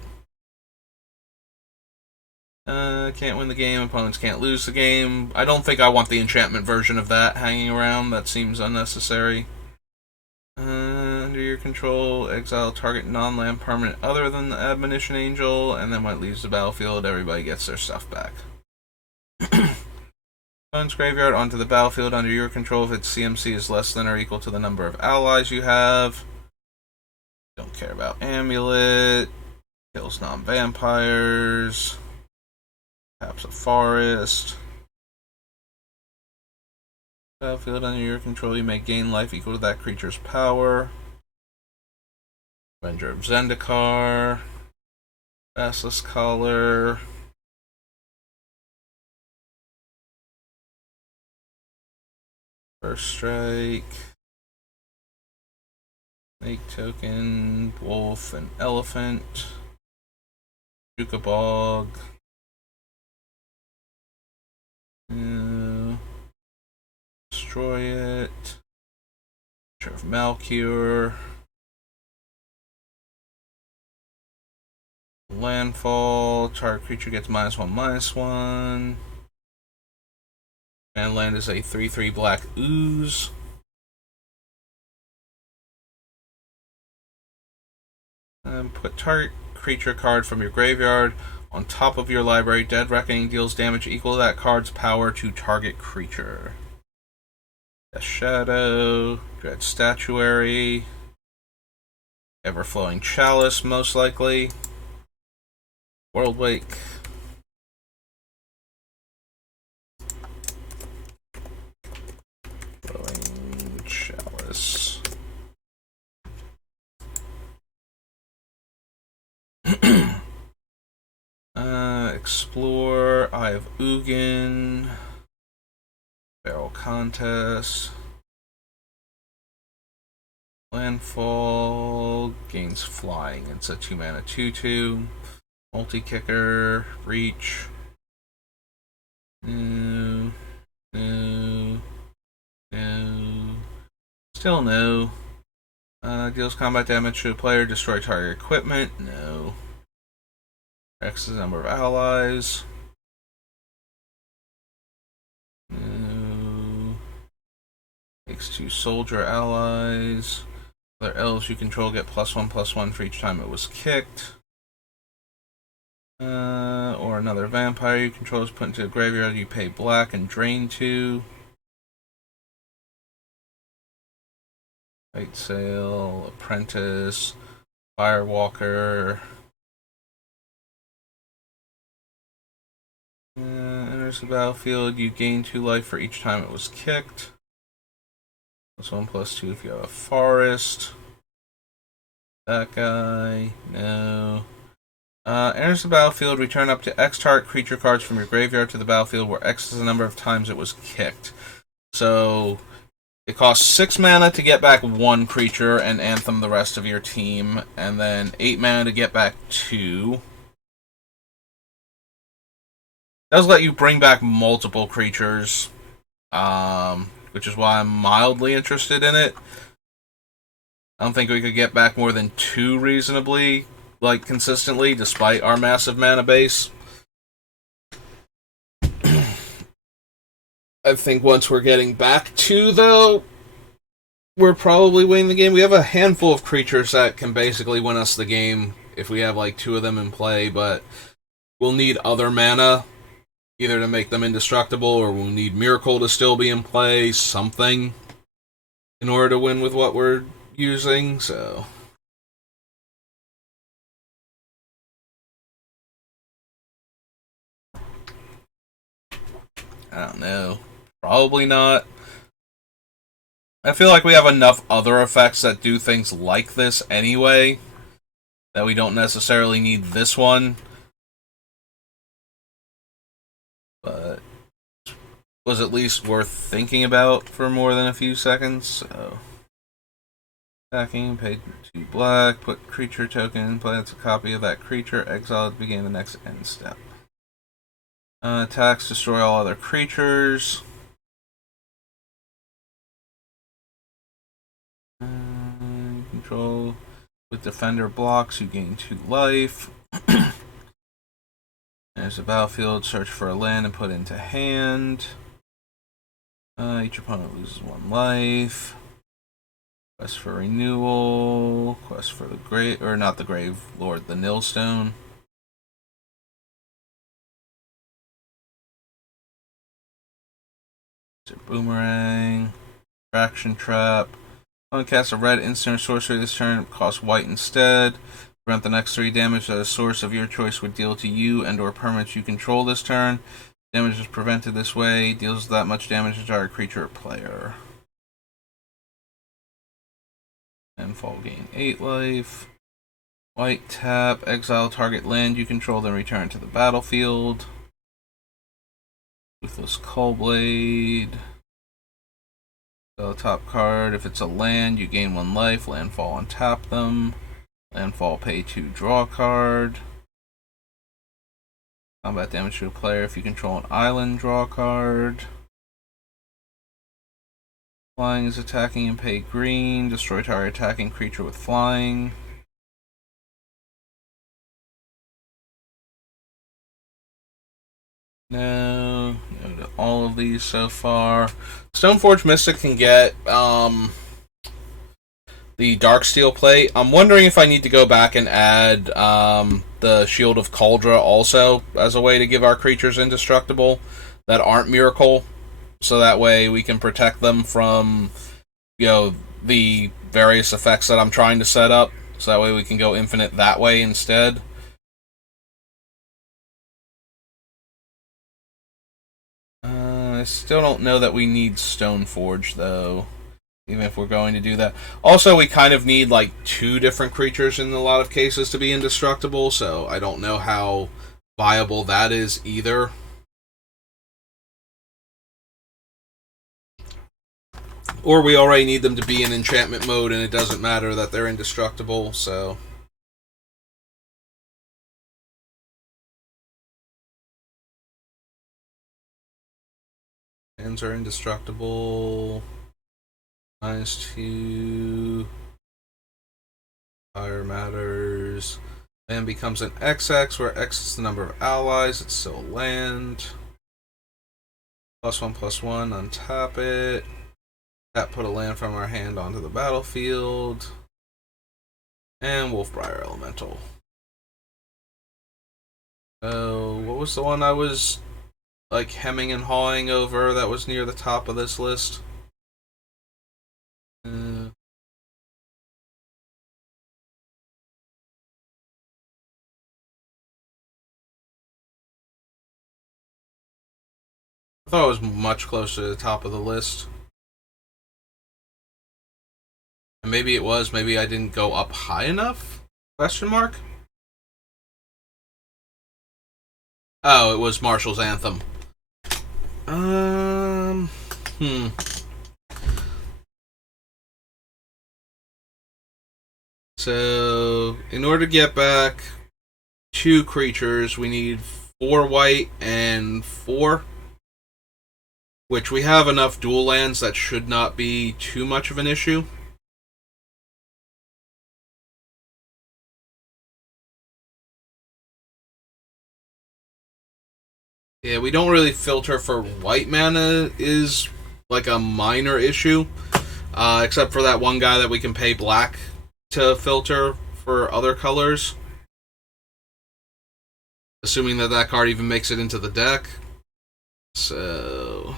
can't win the game, opponents can't lose the game. I don't think I want the enchantment version of that hanging around. That seems unnecessary. Under your control, exile target non-land permanent other than the Admonition Angel, and then when it leaves the battlefield, everybody gets their stuff back. Opponent's graveyard onto the battlefield under your control if its CMC is less than or equal to the number of allies you have. Don't care about Amulet. Kills non-vampires. Taps a forest. Battlefield under your control, you may gain life equal to that creature's power. Avenger of Zendikar. Basilisk Collar. First Strike. Snake Token. Wolf and Elephant. Jukabog. Destroy it. Picture of Malcure. Landfall. Target creature gets -1/-1. And land is a 3/3 black ooze. And put target creature card from your graveyard on top of your library. Dead Reckoning deals damage equal to that card's power to target creature. Death Shadow, Dread Statuary, Everflowing Chalice, most likely. Worldwake. Flowing Chalice. Explore, Eye of Ugin, Barrel Contest, Landfall, gains Flying. It's a 2-mana 2/2, Multi-Kicker, Reach. No, no, no. Still no. Deals combat damage to a player, destroy target equipment. No. X is the number of allies. No. Takes 2 soldier allies. Other elves you control get +1/+1 for each time it was kicked. Or another vampire you control is put into a graveyard. You pay black and drain 2. White Sail, Apprentice, Firewalker. Enters the battlefield. You gain 2 life for each time it was kicked. +1/+2 if you have a forest. That guy. No. Enters the battlefield. Return up to X target creature cards from your graveyard to the battlefield, where X is the number of times it was kicked. So it costs 6 mana to get back 1 creature and anthem the rest of your team, and then 8 mana to get back 2. Does let you bring back multiple creatures, which is why I'm mildly interested in it. I don't think we could get back more than 2 reasonably, consistently, despite our massive mana base. I think once we're getting back 2, though, we're probably winning the game. We have a handful of creatures that can basically win us the game if we have 2 of them in play, but we'll need other mana either to make them indestructible, or we'll need Myrkul to still be in play, something, in order to win with what we're using, so. I don't know. Probably not. I feel like we have enough other effects that do things like this anyway, that we don't necessarily need this one. But was at least worth thinking about for more than a few seconds, so. Attacking, pay 2 black, put creature token in play, that's a copy of that creature, exile at the beginning of the next end step. Attacks, destroy all other creatures. Control with defender blocks, you gain 2 life. There's a battlefield, search for a land and put into hand. Each opponent loses 1 life. Quest for renewal. Quest for the grave, or not the grave lord, the Nilstone. It's a boomerang. Fraction trap. Only cast a red instant or sorcery this turn. Cost white instead. Prevent the next 3 damage that a source of your choice would deal to you and or permanents you control this turn. Damage is prevented this way. Deals that much damage to target creature or player. And fall gain 8 life. White tap, exile target land you control, then return to the battlefield. Ruthless Coalblade. So top card, if it's a land, you gain 1 life. Landfall, untap them. Landfall, pay 2, draw a card. Combat damage to a player. If you control an island, draw a card. Flying is attacking and pay green. Destroy target attacking creature with flying. No to all of these so far. Stoneforge Mystic can get the Darksteel plate. I'm wondering if I need to go back and add the Shield of Kaldra also as a way to give our creatures indestructible that aren't Myrkul, so that way we can protect them from, the various effects that I'm trying to set up. So that way we can go infinite that way instead. I still don't know that we need Stoneforge, though, even if we're going to do that. Also, we kind of need, 2 different creatures in a lot of cases to be indestructible, so I don't know how viable that is either. Or we already need them to be in enchantment mode, and it doesn't matter that they're indestructible, so... Hands are indestructible. -2. Fire matters. Land becomes an XX, where X is the number of allies. It's still a land. +1/+1. Untap it. Tap, put a land from our hand onto the battlefield. And Wolfbriar Elemental. So, what was the one I was hemming and hawing over that was near the top of this list? I thought it was much closer to the top of the list. And maybe it was. Maybe I didn't go up high enough? Question mark? Oh, it was Marshall's Anthem. So, in order to get back 2 creatures, we need 4 white and 4. Which we have enough dual lands that should not be too much of an issue. Yeah, we don't really filter for white mana is a minor issue. Except for that one guy that we can pay black to filter for other colors. Assuming that card even makes it into the deck. So...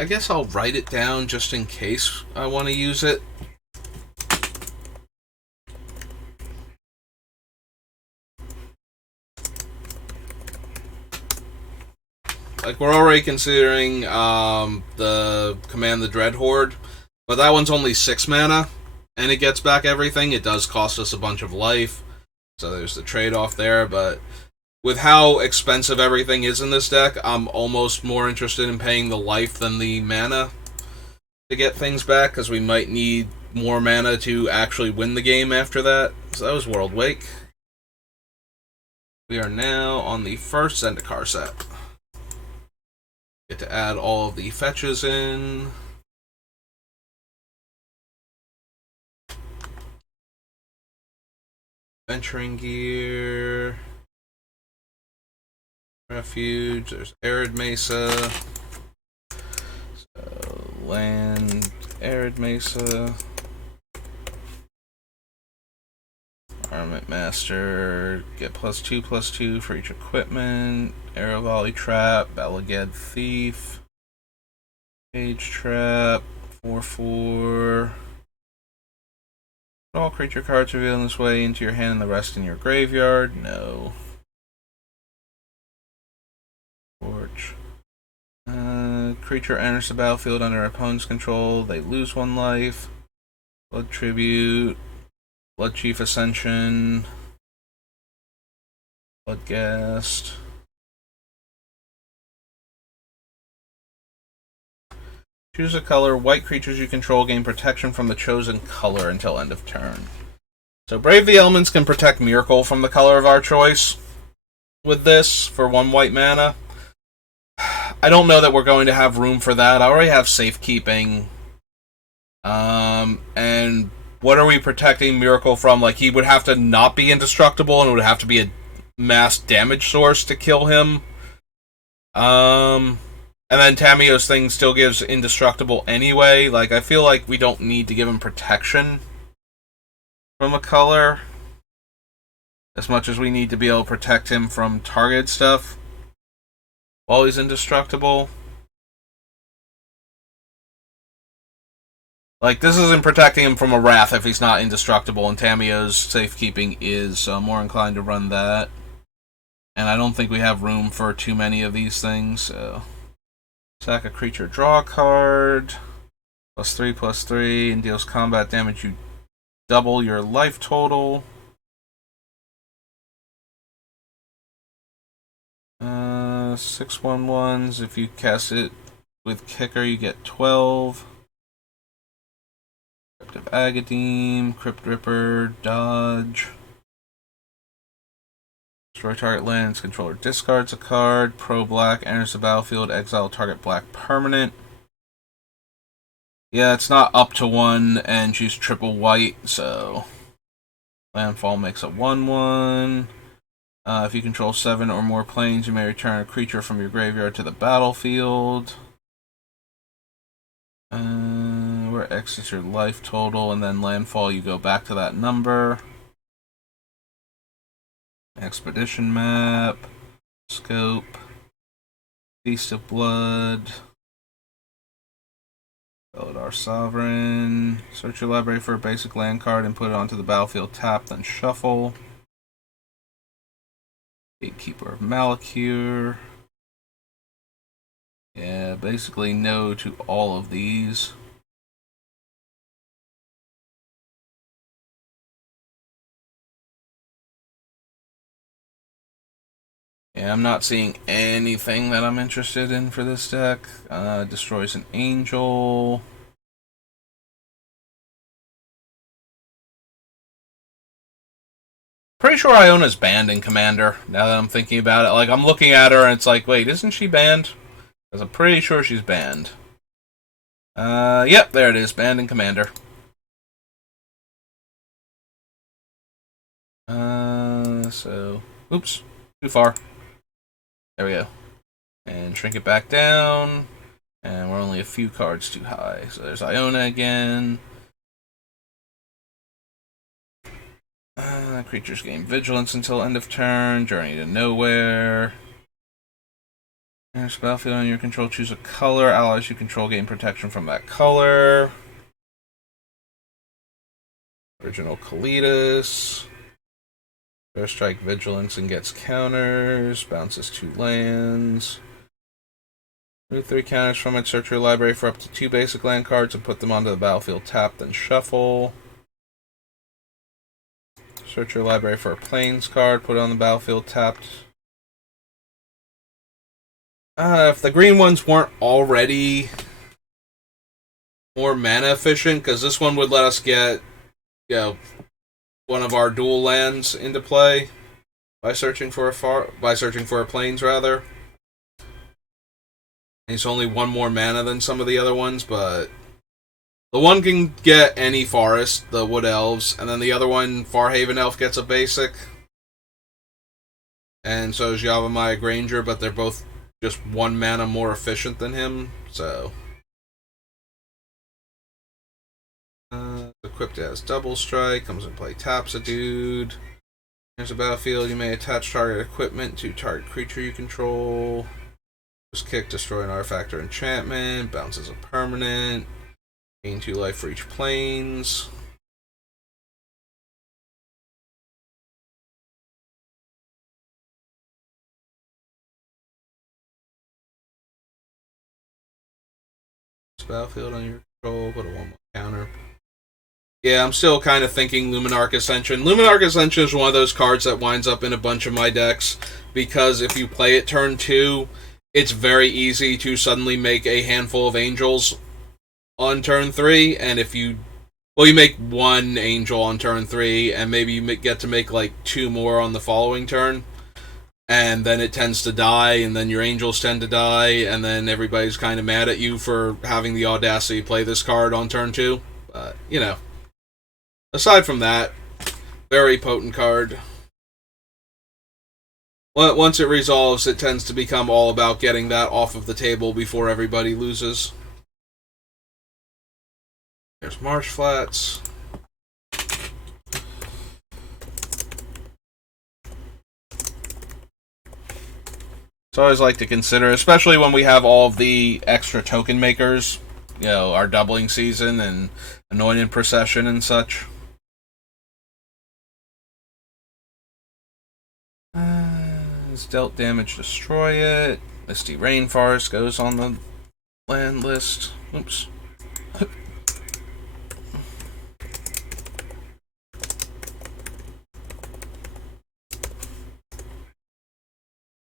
I guess I'll write it down just in case I want to use it. We're already considering the Command the Dread Horde, but that one's only 6 mana, and it gets back everything. It does cost us a bunch of life, so there's the trade-off there, but with how expensive everything is in this deck, I'm almost more interested in paying the life than the mana to get things back, because we might need more mana to actually win the game after that. So that was World Wake. We are now on the first Zendikar set. Get to add all of the fetches in. Venturing Gear. Refuge. There's Arid Mesa. So, land, Arid Mesa. Armament Master, get +2/+2 for each equipment. Arrow Volley Trap, Balaged Thief, Cage Trap, 4/4. Put all creature cards revealed in this way into your hand and the rest in your graveyard. No. Torch. Creature enters the battlefield under opponent's control. They lose 1 life. Blood Tribute. Blood Chief Ascension. Bloodghast. Choose a color. White creatures you control gain protection from the chosen color until end of turn. So Brave the Elements can protect Myrkul from the color of our choice with this for 1 white mana. I don't know that we're going to have room for that. I already have safekeeping. And what are we protecting Myrkul from? Like, he would have to not be indestructible, and it would have to be a mass damage source to kill him. And then Tamiyo's thing still gives indestructible anyway. Like, I feel like we don't need to give him protection from a color as much as we need to be able to protect him from targeted stuff while he's indestructible. Like, this isn't protecting him from a Wrath if he's not indestructible, and Tamiyo's safekeeping is, so I'm more inclined to run that. And I don't think we have room for too many of these things, so... Sack a creature, draw a card. +3/+3, and deals combat damage. You double your life total. 6/1/1s. If you cast it with Kicker, you get 12. Crypt of Agademe, Crypt Ripper, Dodge. Destroy target lands, controller discards a card. Pro black, enters the battlefield, exile target black permanent. Yeah, it's not up to 1, and choose triple white, so... Landfall makes a 1/1. If you control 7 or more planes, you may return a creature from your graveyard to the battlefield. Where X is your life total, and then landfall, you go back to that number. Expedition map. Scope. Feast of Blood. Eldar Sovereign. Search your library for a basic land card and put it onto the battlefield tap, then shuffle. Gatekeeper of Malakir. Yeah, basically no to all of these. Yeah, I'm not seeing anything that I'm interested in for this deck. Destroys an angel. Pretty sure Iona's banned in Commander, now that I'm thinking about it. Like, I'm looking at her and it's like, wait, isn't she banned? Because I'm pretty sure she's banned. Yep, there it is, banned in Commander. So, oops, too far. There we go. And shrink it back down. And we're only a few cards too high. So there's Iona again. Creatures gain vigilance until end of turn. Journey to nowhere. Battlefield on your control, choose a color. Allies you control gain protection from that color. Original Kalitas. First strike vigilance and gets counters. Bounces 2 lands. Remove 3 counters from it. Search your library for up to 2 basic land cards and put them onto the battlefield tapped, then shuffle. Search your library for a plains card, put it on the battlefield tapped. If the green ones weren't already more mana efficient, because this one would let us get, one of our dual lands into play by searching for a plains rather. It's only 1 more mana than some of the other ones, but the one can get any forest, the Wood Elves, and then the other one, Farhaven Elf, gets a basic. And so is Yavimaya Granger, but they're both just 1 mana more efficient than him, so... Equipped as Double Strike, comes in play, taps a dude. There's a battlefield, you may attach target equipment to target creature you control. Just kick, destroy an artifact or enchantment, bounces a permanent. Gain 2 life for each plains. battlefield on your control. Put a 1/1 counter. Yeah, I'm still kind of thinking Luminarch Ascension. Luminarch Ascension is one of those cards that winds up in a bunch of my decks because if you play it turn 2, it's very easy to suddenly make a handful of angels on turn 3, and if you you make one angel on turn 3, and maybe you get to make like 2 more on the following turn, and then it tends to die, and then your angels tend to die, and then everybody's kind of mad at you for having the audacity to play this card on turn 2. But, aside from that, very potent card. Once it resolves, it tends to become all about getting that off of the table before everybody loses. There's Marsh Flats. So I always like to consider, especially when we have all of the extra token makers, our doubling season and anointed procession and such. Dealt damage, destroy it. Misty Rainforest goes on the land list. Oops.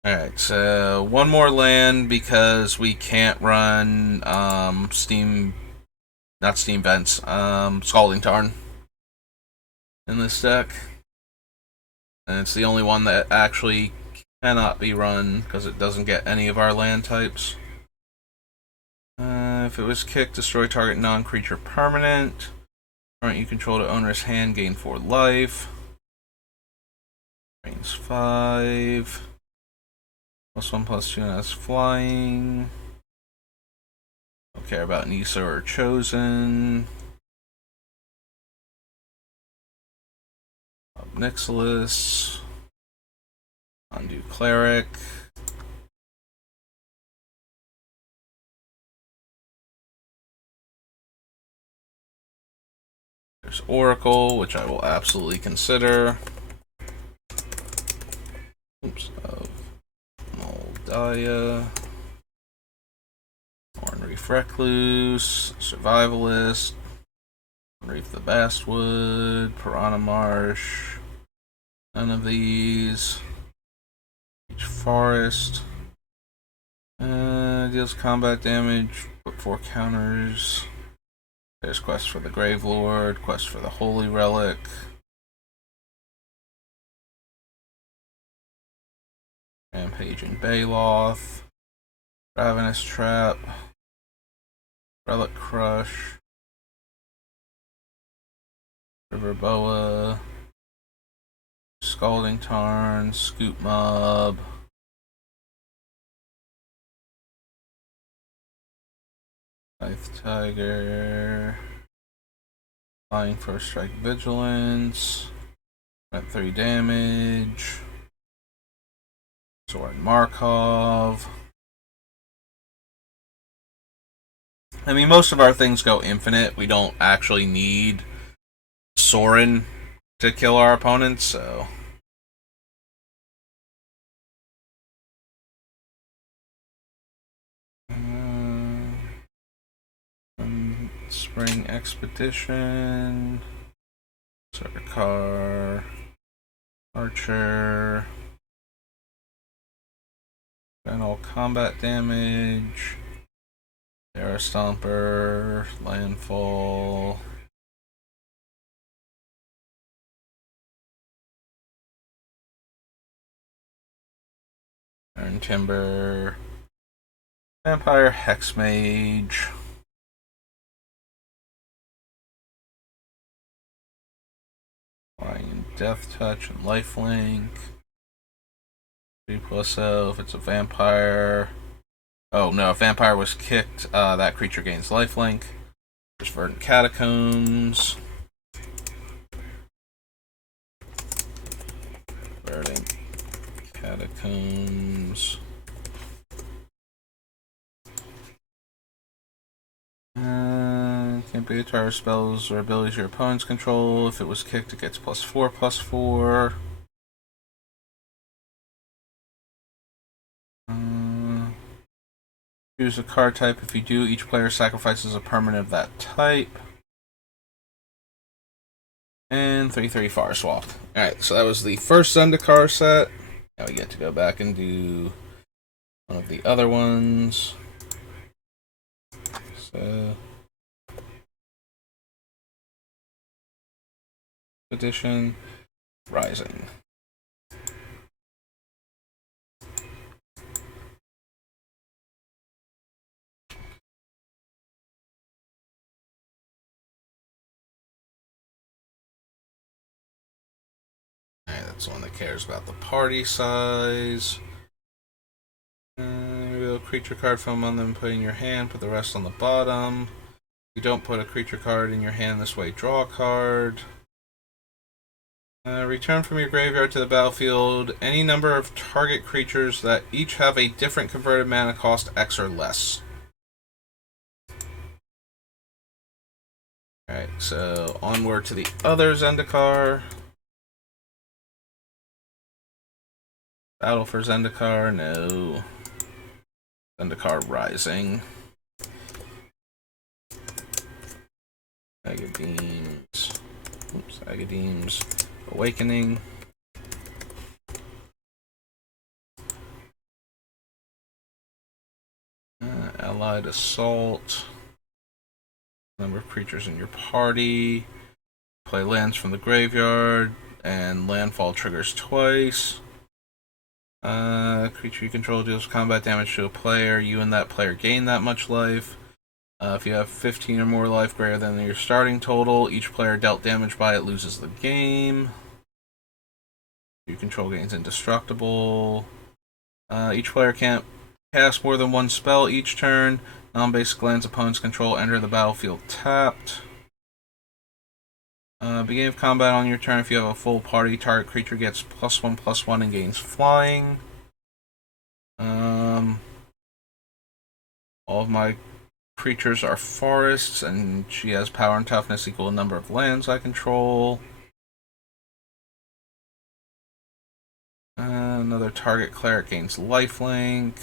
Alright, so one more land because we can't run not Steam Vents, Scalding Tarn in this deck. And it's the only one that actually cannot be run because it doesn't get any of our land types. If it was kicked, destroy target non-creature permanent. Current you control to owner's hand, gain 4 life. Gains 5. +1/+2 and has flying. Don't care about Nisa or Chosen. Nixilis. Undo Cleric. There's Oracle, which I will absolutely consider. Oops. Moldaya. Ornreef Recluse. Survivalist. Reef the Bastwood. Piranha Marsh. None of these. Each Forest. Deals combat damage. Put 4 counters. There's Quest for the Gravelord. Quest for the Holy Relic. Rampaging Baloth. Ravenous Trap. Relic Crush. River Boa. Scalding Tarn. Scoop Mob. Scythe Tiger. Flying First Strike Vigilance. At 3 damage. Sword Markov. I mean, most of our things go infinite. We don't actually need Sorin to kill our opponents, so. Spring Expedition. Sarkar. Archer. And all combat damage. Terra Stomper. Landfall. Iron Timber. Vampire Hexmage. Flying Death Touch and Lifelink. 3+0 if it's a vampire. Oh no, if vampire was kicked, that creature gains lifelink. There's Verdant Catacombs. Verdant Catacombs. Can't be a target spells or abilities your opponents control. If it was kicked, it gets +4/+4. Choose a card type. If you do, each player sacrifices a permanent of that type. And 3/3 Fire Swap. Alright, so that was the first Zendikar set. Now we get to go back and do one of the other ones. So, edition, Rising. Alright, that's the one that cares about the party size. Reveal a creature card from on them, put in your hand, put the rest on the bottom. If you don't put a creature card in your hand this way, draw a card. Return from your graveyard to the battlefield any number of target creatures that each have a different converted mana cost X or less. Alright, so onward to the other Zendikar. Battle for Zendikar, no. Zendikar Rising. Agadeem's Awakening. Allied Assault. Number of creatures in your party. Play lands from the graveyard, and landfall triggers twice. Creature you control deals combat damage to a player. You and that player gain that much life. If you have 15 or more life greater than your starting total, each player dealt damage by it loses the game. You control gains indestructible. Each player can't cast more than one spell each turn. Non-basic lands opponents control enter the battlefield tapped. Beginning of combat on your turn. If you have a full party, target creature gets +1/+1 and gains flying. All of my creatures are forests, and she has power and toughness equal to number of lands I control. Another target cleric gains lifelink.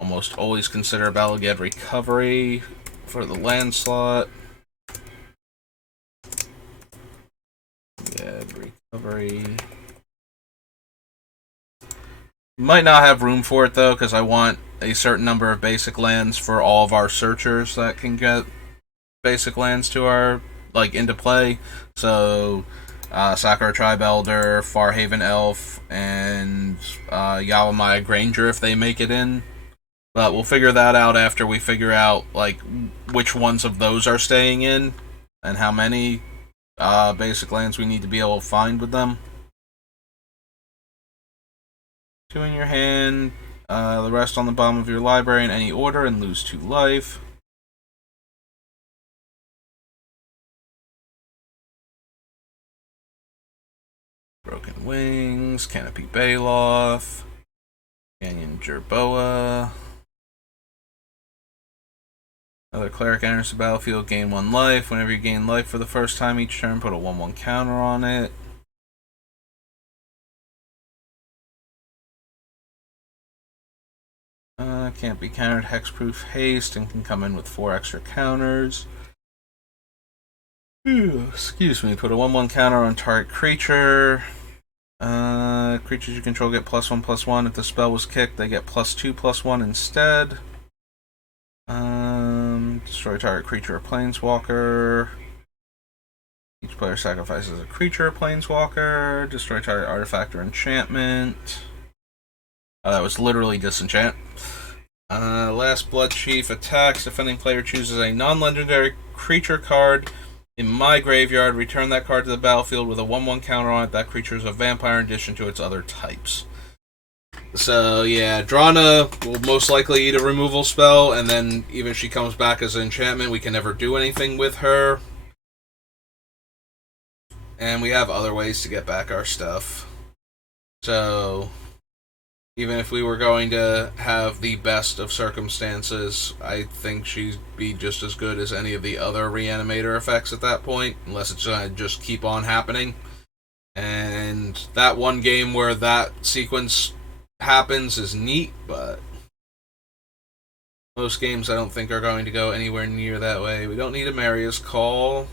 Almost always consider Balagad Recovery for the land slot. Balagad Recovery. Might not have room for it though, because I want a certain number of basic lands for all of our searchers that can get basic lands to our into play. So Sakura Tribe Elder, Farhaven Elf, and Yawamaya Granger if they make it in. But we'll figure that out after we figure out which ones of those are staying in and how many basic lands we need to be able to find with them. 2 in your hand, the rest on the bottom of your library in any order, and lose 2 life. Broken Wings, Canopy Baloth, Canyon Jerboa. Another cleric enters the battlefield, gain 1 life. Whenever you gain life for the first time each turn, put a 1/1 counter on it. Can't be countered, hexproof haste, and can come in with 4 extra counters. Excuse me, put a 1/1 counter on target creature. Creatures you control get +1/+1. If the spell was kicked, they get +2/+1 instead. Destroy target creature or planeswalker. Each player sacrifices a creature or planeswalker. Destroy target artifact or enchantment. That was literally disenchant. Last Blood Chief attacks. Defending player chooses a non-legendary creature card in my graveyard. Return that card to the battlefield with a 1/1 counter on it. That creature is a vampire in addition to its other types. So yeah, Drana will most likely eat a removal spell, and then even if she comes back as an enchantment, we can never do anything with her. And we have other ways to get back our stuff. So even if we were going to have the best of circumstances, I think she'd be just as good as any of the other reanimator effects at that point, unless it's going to just keep on happening. And and that one game where that sequence happens is neat, but most games I don't think are going to go anywhere near that way. We don't need a Marius Call.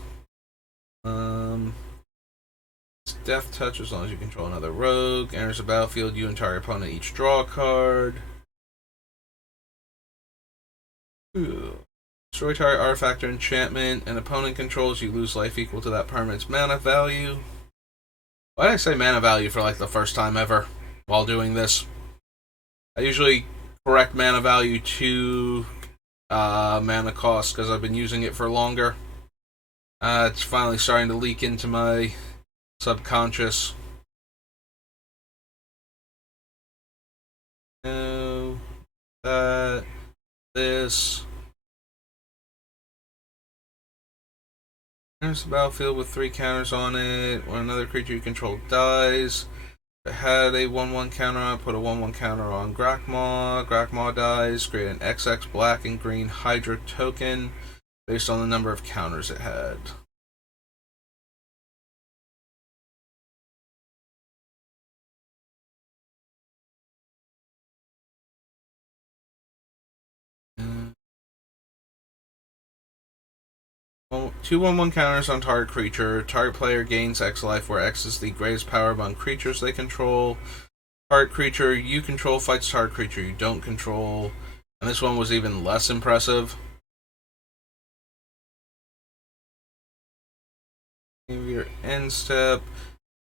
It's Death Touch as long as you control another rogue. Enters the battlefield, you and target opponent each draw a card. Ooh. Destroy target artifact or enchantment. An opponent controls, you lose life equal to that permanent's mana value. Why did I say mana value for like the first time ever while doing this? I usually correct mana value to mana cost because I've been using it for longer. It's finally starting to leak into my subconscious. No, that, this. There's a battlefield with 3 counters on it. When another creature you control dies, if it had a 1/1 counter on it, put a 1/1 counter on Grakmaw. Grakmaw dies, create an XX black and green Hydra token based on the number of counters it had. Well, 2/1/1 counters on target creature. Target player gains X life, where X is the greatest power among creatures they control. Target creature you control fights target creature you don't control. And this one was even less impressive. Your end step.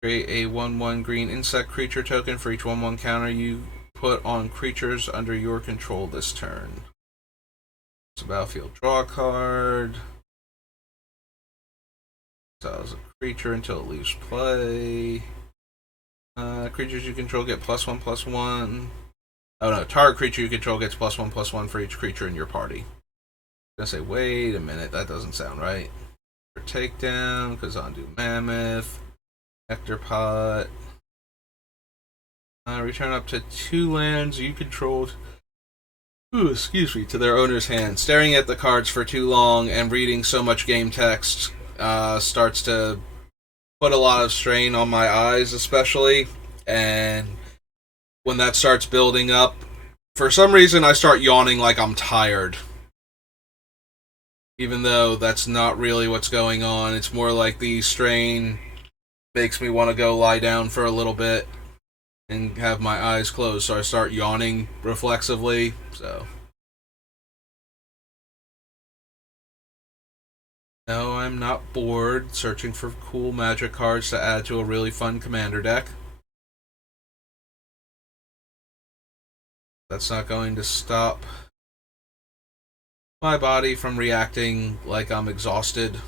Create a 1/1 green insect creature token for each 1/1 counter you put on creatures under your control this turn. It's a battlefield draw a card. Exiles a creature until it leaves play. Creatures you control get +1/+1. Oh no, target creature you control gets +1/+1 for each creature in your party. I'm gonna say, wait a minute, that doesn't sound right. For takedown, Kazandu Mammoth, Nectar Pot. Return up to 2 lands you controlled. Excuse me, to their owner's hand. Staring at the cards for too long and reading so much game text starts to put a lot of strain on my eyes, especially. And when that starts building up, for some reason I start yawning like I'm tired. Even though that's not really what's going on. It's more like the strain makes me want to go lie down for a little bit and have my eyes closed, so I start yawning reflexively. So no, I'm not bored searching for cool magic cards to add to a really fun commander deck. That's not going to stop my body from reacting like I'm exhausted.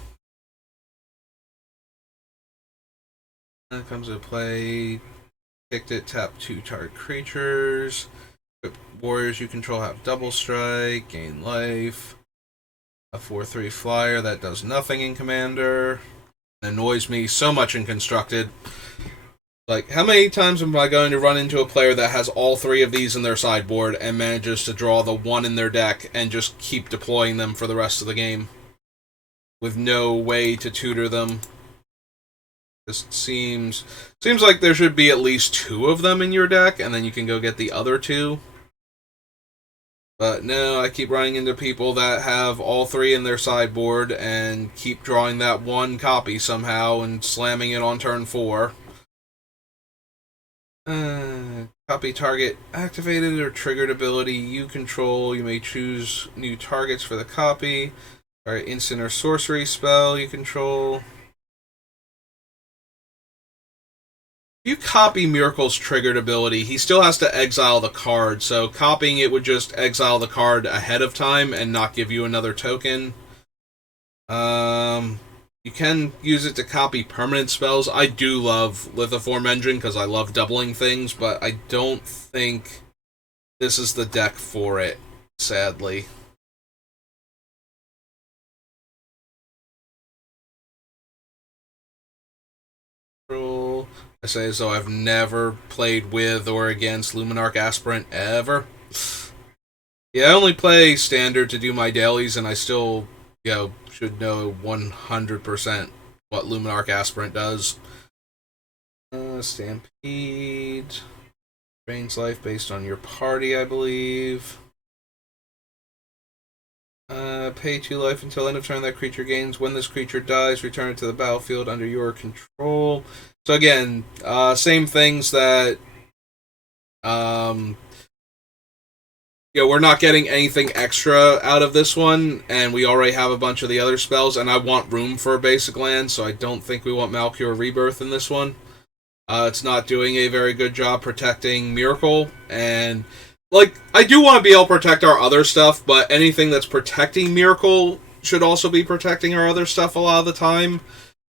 That comes into play. Picked it, tap 2 target creatures. Warriors you control have double strike, gain life. A 4/3 flyer that does nothing in Commander. It annoys me so much in Constructed. Like, how many times am I going to run into a player that has all 3 of these in their sideboard and manages to draw the 1 in their deck and just keep deploying them for the rest of the game with no way to tutor them? Just seems like there should be at least 2 of them in your deck, and then you can go get the other 2. But no, I keep running into people that have all 3 in their sideboard and keep drawing that 1 copy somehow and slamming it on turn 4. Copy target activated or triggered ability you control. You may choose new targets for the copy. Alright, instant or sorcery spell you control. If you copy Myrkul's triggered ability, he still has to exile the card, so copying it would just exile the card ahead of time and not give you another token. You can use it to copy permanent spells. I do love Lithoform Engine because I love doubling things, but I don't think this is the deck for it, sadly. I say as though I've never played with or against Luminarch Aspirant ever. Yeah, I only play Standard to do my dailies, and I still, should know 100% what Luminarch Aspirant does. Stampede. Drains life based on your party, I believe. Pay 2 life until end of turn that creature gains. When this creature dies, return it to the battlefield under your control. So again, same things that we're not getting anything extra out of this one, and we already have a bunch of the other spells, and I want room for a basic land, so I don't think we want Myrkul Rebirth in this one. It's not doing a very good job protecting Myrkul, and I do want to be able to protect our other stuff, but anything that's protecting Myrkul should also be protecting our other stuff a lot of the time.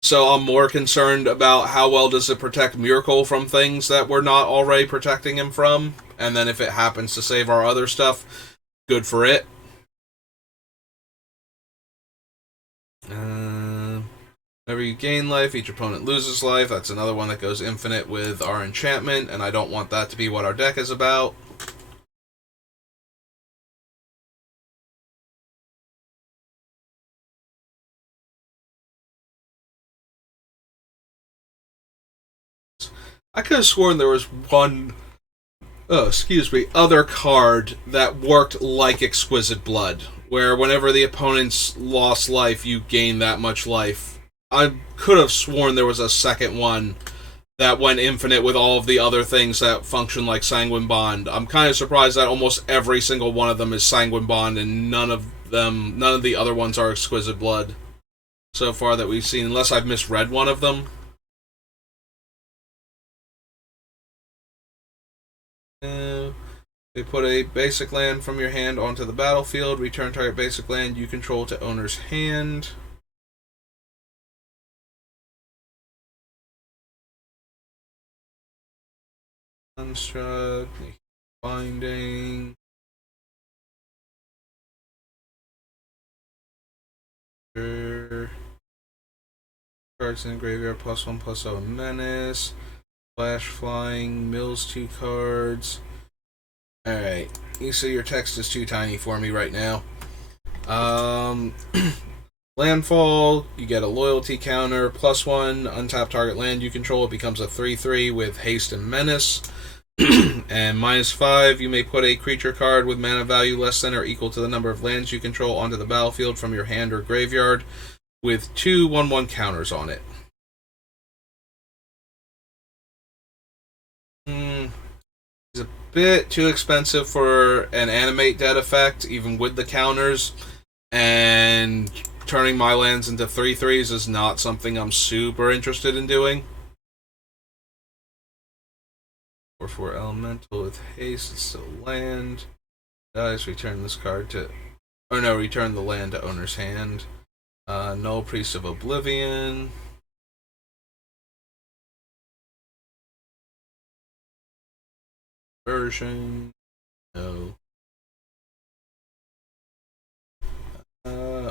So I'm more concerned about how well does it protect Myrkul from things that we're not already protecting him from, and then if it happens to save our other stuff, good for it. Whenever you gain life, each opponent loses life. That's another one that goes infinite with our enchantment, and I don't want that to be what our deck is about. I could have sworn there was one, other card that worked like Exquisite Blood, where whenever the opponents lost life, you gain that much life. I could have sworn there was a second one that went infinite with all of the other things that function like Sanguine Bond. I'm kind of surprised that almost every single one of them is Sanguine Bond, and none of the other ones are Exquisite Blood so far that we've seen, unless I've misread one of them. They put a basic land from your hand onto the battlefield. Return target basic land you control to owner's hand. Construct, binding. Sure. Cards in the graveyard +1/+0 menace. Flash flying, mills 2 cards. Alright. You see your text is too tiny for me right now. Landfall, you get a loyalty counter, +1, untap target land you control, it becomes a 3/3 with haste and menace. And -5, you may put a creature card with mana value less than or equal to the number of lands you control onto the battlefield from your hand or graveyard with 2 1/1 counters on it. It's a bit too expensive for an animate dead effect, even with the counters, and turning my lands into 3/3s is not something I'm super interested in doing. 4/4 elemental with haste, it's still land. Dies, return this card to. Or no, return the land to owner's hand. Null Priest of Oblivion. Version. No.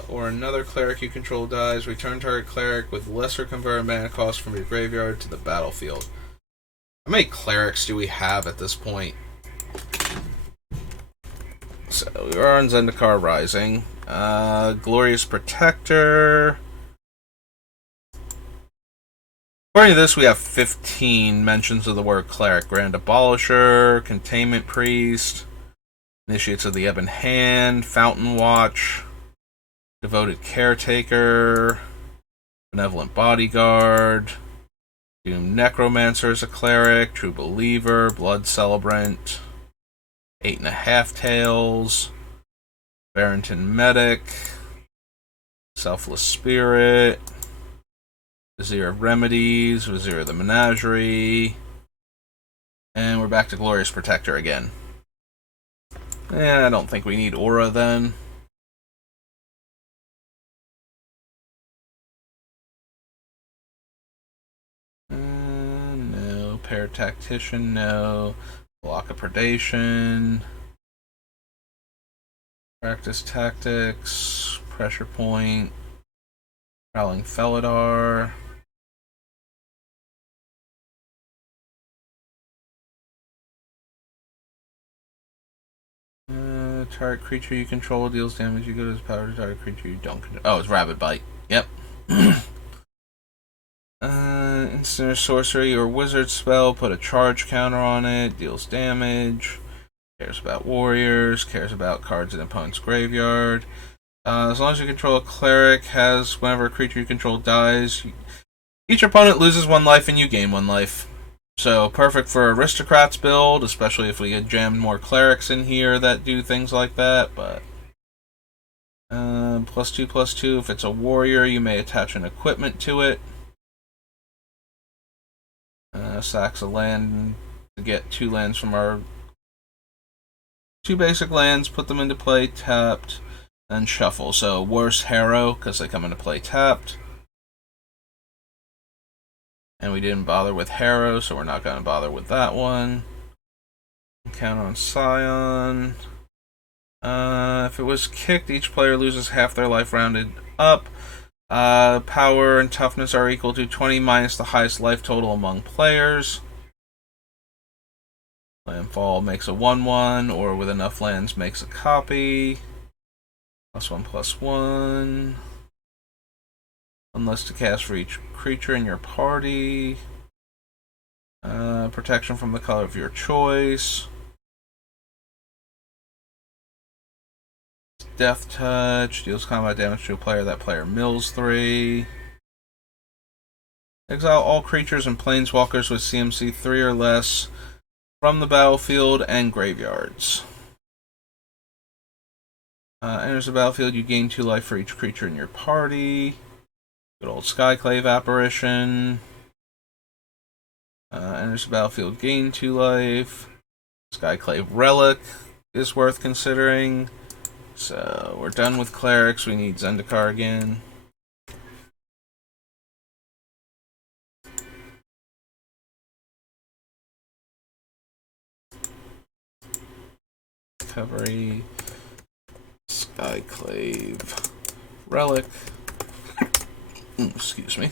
Or another cleric you control dies. Return target cleric with lesser converted mana cost from your graveyard to the battlefield. How many clerics do we have at this point? So we are on Zendikar Rising. Glorious Protector. According to this, we have 15 mentions of the word cleric. Grand Abolisher, Containment Priest, Initiates of the Ebon Hand, Fountain Watch, Devoted Caretaker, Benevolent Bodyguard, Doom Necromancer as a cleric, True Believer, Blood Celebrant, 8.5 Tails, Barrington Medic, Selfless Spirit, Vizier of Remedies, Vizier of the Menagerie, and we're back to Glorious Protector again. I don't think we need Aura then. No. Paratactician, no. Block of Predation. Practice Tactics. Pressure Point. Prowling Felidar. Target creature you control deals damage equal to its power to target creature you don't control. Oh, it's Rabid Bite. Yep. Instant sorcery or wizard spell, put a charge counter on it, deals damage. Cares about warriors, cares about cards in opponent's graveyard. As long as you control a cleric, has whenever a creature you control dies, each opponent loses 1 life and you gain 1 life. So perfect for aristocrats build, especially if we had jammed more clerics in here that do things like that. But +2/+2. If it's a warrior, you may attach an equipment to it. Sacks a land to get 2 lands from our 2 basic lands, put them into play tapped, and shuffle. So worst Harrow because they come into play tapped. And we didn't bother with Harrow, so we're not going to bother with that one. Count on Scion. If it was kicked, each player loses half their life rounded up. Power and toughness are equal to 20 minus the highest life total among players. Landfall makes a 1/1, or with enough lands makes a copy. +1/+1. Unless to cast for each creature in your party. Protection from the color of your choice. Death Touch. Deals combat damage to a player. That player mills 3. Exile all creatures and planeswalkers with CMC 3 or less from the battlefield and graveyards. Enters the battlefield, you gain 2 life for each creature in your party. Good old Skyclave Apparition. Enters the battlefield, gain 2 life. Skyclave Relic is worth considering. So we're done with clerics. We need Zendikar again. Recovery. Skyclave Relic. Excuse me.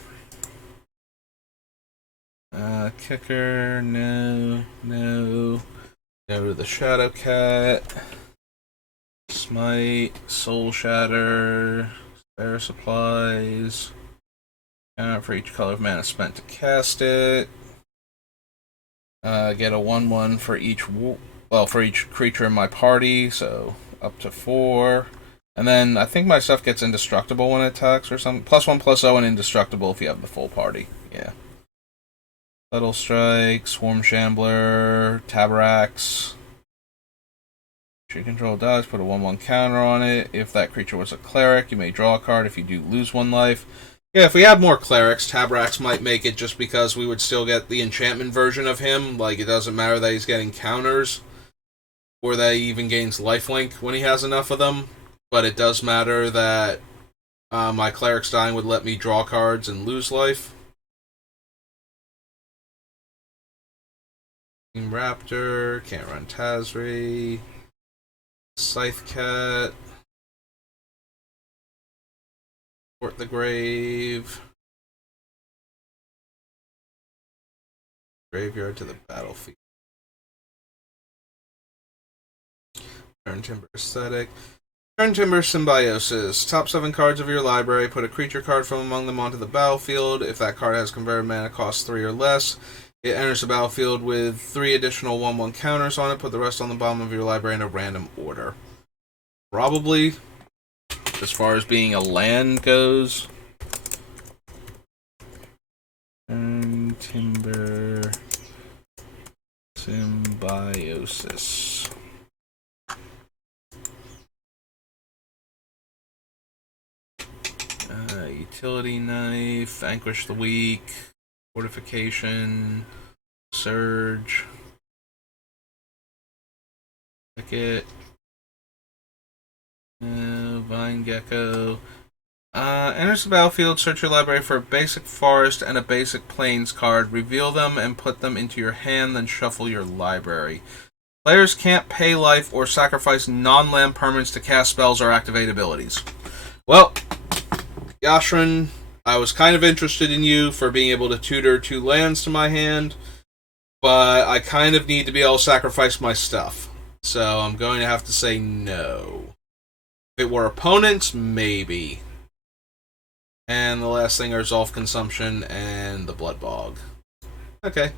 Kicker, no. Go to the Shadow Cat. Smite, Soul Shatter, Spare Supplies. For each color of mana spent to cast it. Get a 1/1 for each for each creature in my party, so up to 4. And then I think my stuff gets indestructible when it attacks or something. +1/+0 and indestructible if you have the full party. Yeah. Subtle Strike, Swarm Shambler, Tabarax. Creature control dies, put a 1/1 counter on it. If that creature was a cleric, you may draw a card if you do lose 1 life. Yeah, if we had more clerics, Tabarax might make it just because we would still get the enchantment version of him. Like, it doesn't matter that he's getting counters, or that he even gains lifelink when he has enough of them. But it does matter that my cleric's dying would let me draw cards and lose life. Team Raptor, can't run Tazri. Scythe Cat. Port the Grave. Graveyard to the battlefield. Turn Timber Aesthetic. Turn Timber Symbiosis. Top 7 cards of your library. Put a creature card from among them onto the battlefield. If that card has converted mana cost 3 or less, it enters the battlefield with 3 additional 1/1 counters on it. Put the rest on the bottom of your library in a random order. Probably, as far as being a land goes, Turn Timber Symbiosis. Utility Knife, Vanquish the Weak, Fortification, Surge, Ticket, Vine Gecko. Enters the battlefield, search your library for a basic forest and a basic plains card, reveal them and put them into your hand, then shuffle your library. Players can't pay life or sacrifice non-land permanents to cast spells or activate abilities. Well, Yashrin, I was kind of interested in you for being able to tutor 2 lands to my hand, but I kind of need to be able to sacrifice my stuff. So I'm going to have to say no. If it were opponents, maybe. And the last thing are Resolve Consumption and the Blood Bog. Okay.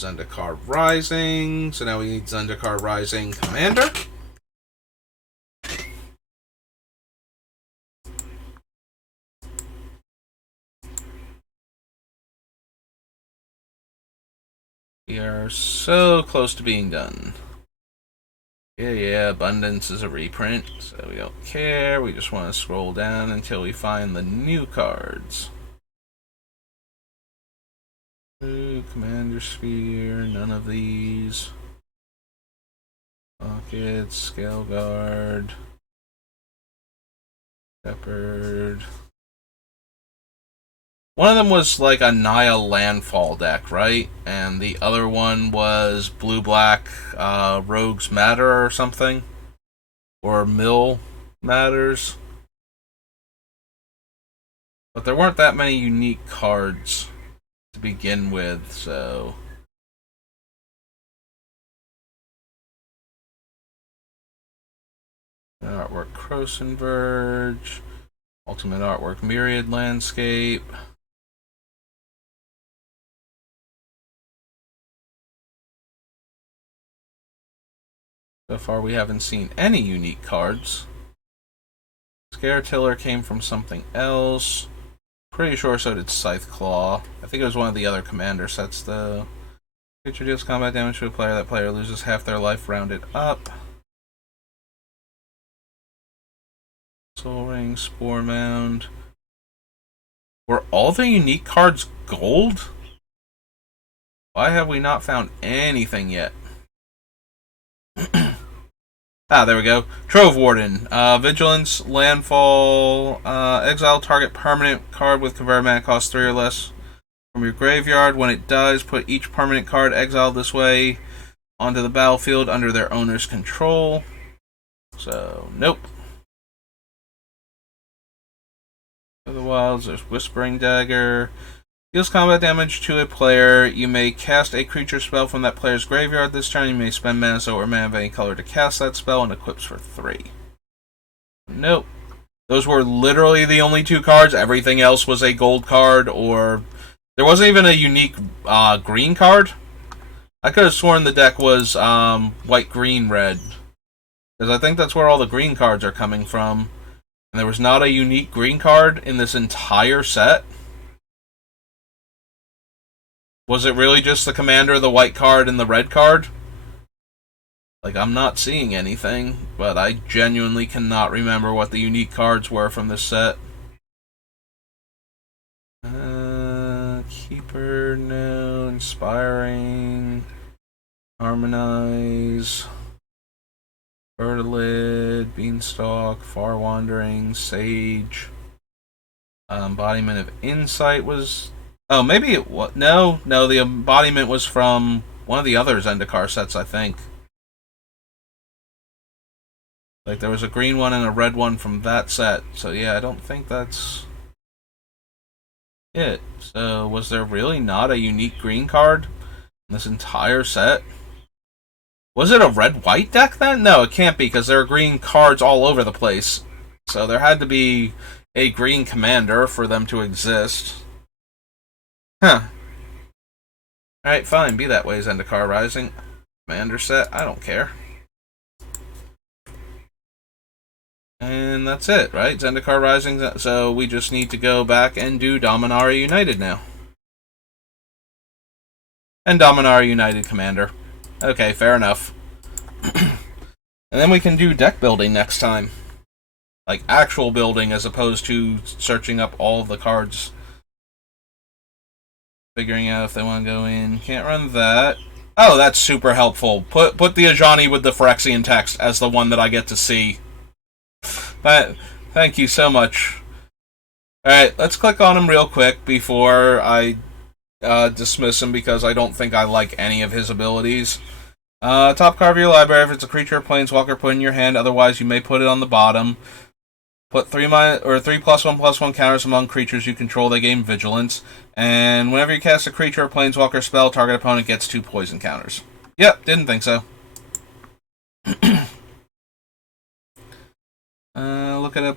Zendikar Rising. So now we need Zendikar Rising Commander. We are so close to being done. Yeah, Abundance is a reprint, so we don't care. We just want to scroll down until we find the new cards. Ooh, Commander Sphere, none of these. Pocket, Scale Guard, Shepherd. One of them was like a Naya Landfall deck, right? And the other one was blue-black Rogues Matter or something. Or Mill Matters. But there weren't that many unique cards to begin with, so... Artwork Croson Verge. Ultimate Artwork Myriad Landscape. So far we haven't seen any unique cards. Scare Tiller came from something else. Pretty sure so did Scythe Claw. I think it was one of the other commander sets though. Creature deals combat damage to a player. That player loses half their life rounded up. Soul Ring, Spore Mound. Were all the unique cards gold? Why have we not found anything yet? There we go. Trove Warden. Vigilance, Landfall, exile target permanent card with converted mana cost 3 or less from your graveyard. When it dies, put each permanent card exiled this way onto the battlefield under their owner's control. So, nope. For the wilds, there's Whispering Dagger. Deals combat damage to a player. You may cast a creature spell from that player's graveyard this turn. You may spend mana or mana of any color to cast that spell and equips for 3. Nope. Those were literally the only 2 cards. Everything else was a gold card, or there wasn't even a unique green card. I could have sworn the deck was white, green, red, because I think that's where all the green cards are coming from. And there was not a unique green card in this entire set. Was it really just the commander, the white card, and the red card? Like, I'm not seeing anything, but I genuinely cannot remember what the unique cards were from this set. Keeper, no. Inspiring. Harmonize. Vertilid, Beanstalk, Far Wandering, Sage. Embodiment of Insight was... Oh, maybe it was... No, the embodiment was from one of the other Zendikar sets, I think. Like, there was a green one and a red one from that set. So, yeah, I don't think that's it. So, was there really not a unique green card in this entire set? Was it a red-white deck then? No, it can't be, because there are green cards all over the place. So, there had to be a green commander for them to exist. Huh. Alright, fine. Be that way, Zendikar Rising. Commander set. I don't care. And that's it, right? Zendikar Rising. So we just need to go back and do Dominaria United now. And Dominaria United Commander. Okay, fair enough. And then we can do deck building next time. Like, actual building as opposed to searching up all of the cards. Figuring out if they want to go in. Can't run that. Oh, that's super helpful. Put the Ajani with the Phyrexian text as the one that I get to see. Thank you so much. Alright, let's click on him real quick before I dismiss him, because I don't think I like any of his abilities. Top card of your library. If it's a creature or planeswalker, put in your hand. Otherwise, you may put it on the bottom. Put 3+1/+1 counters among creatures you control. They gain vigilance. And whenever you cast a creature or planeswalker spell, target opponent gets 2 poison counters. Yep, didn't think so. Look at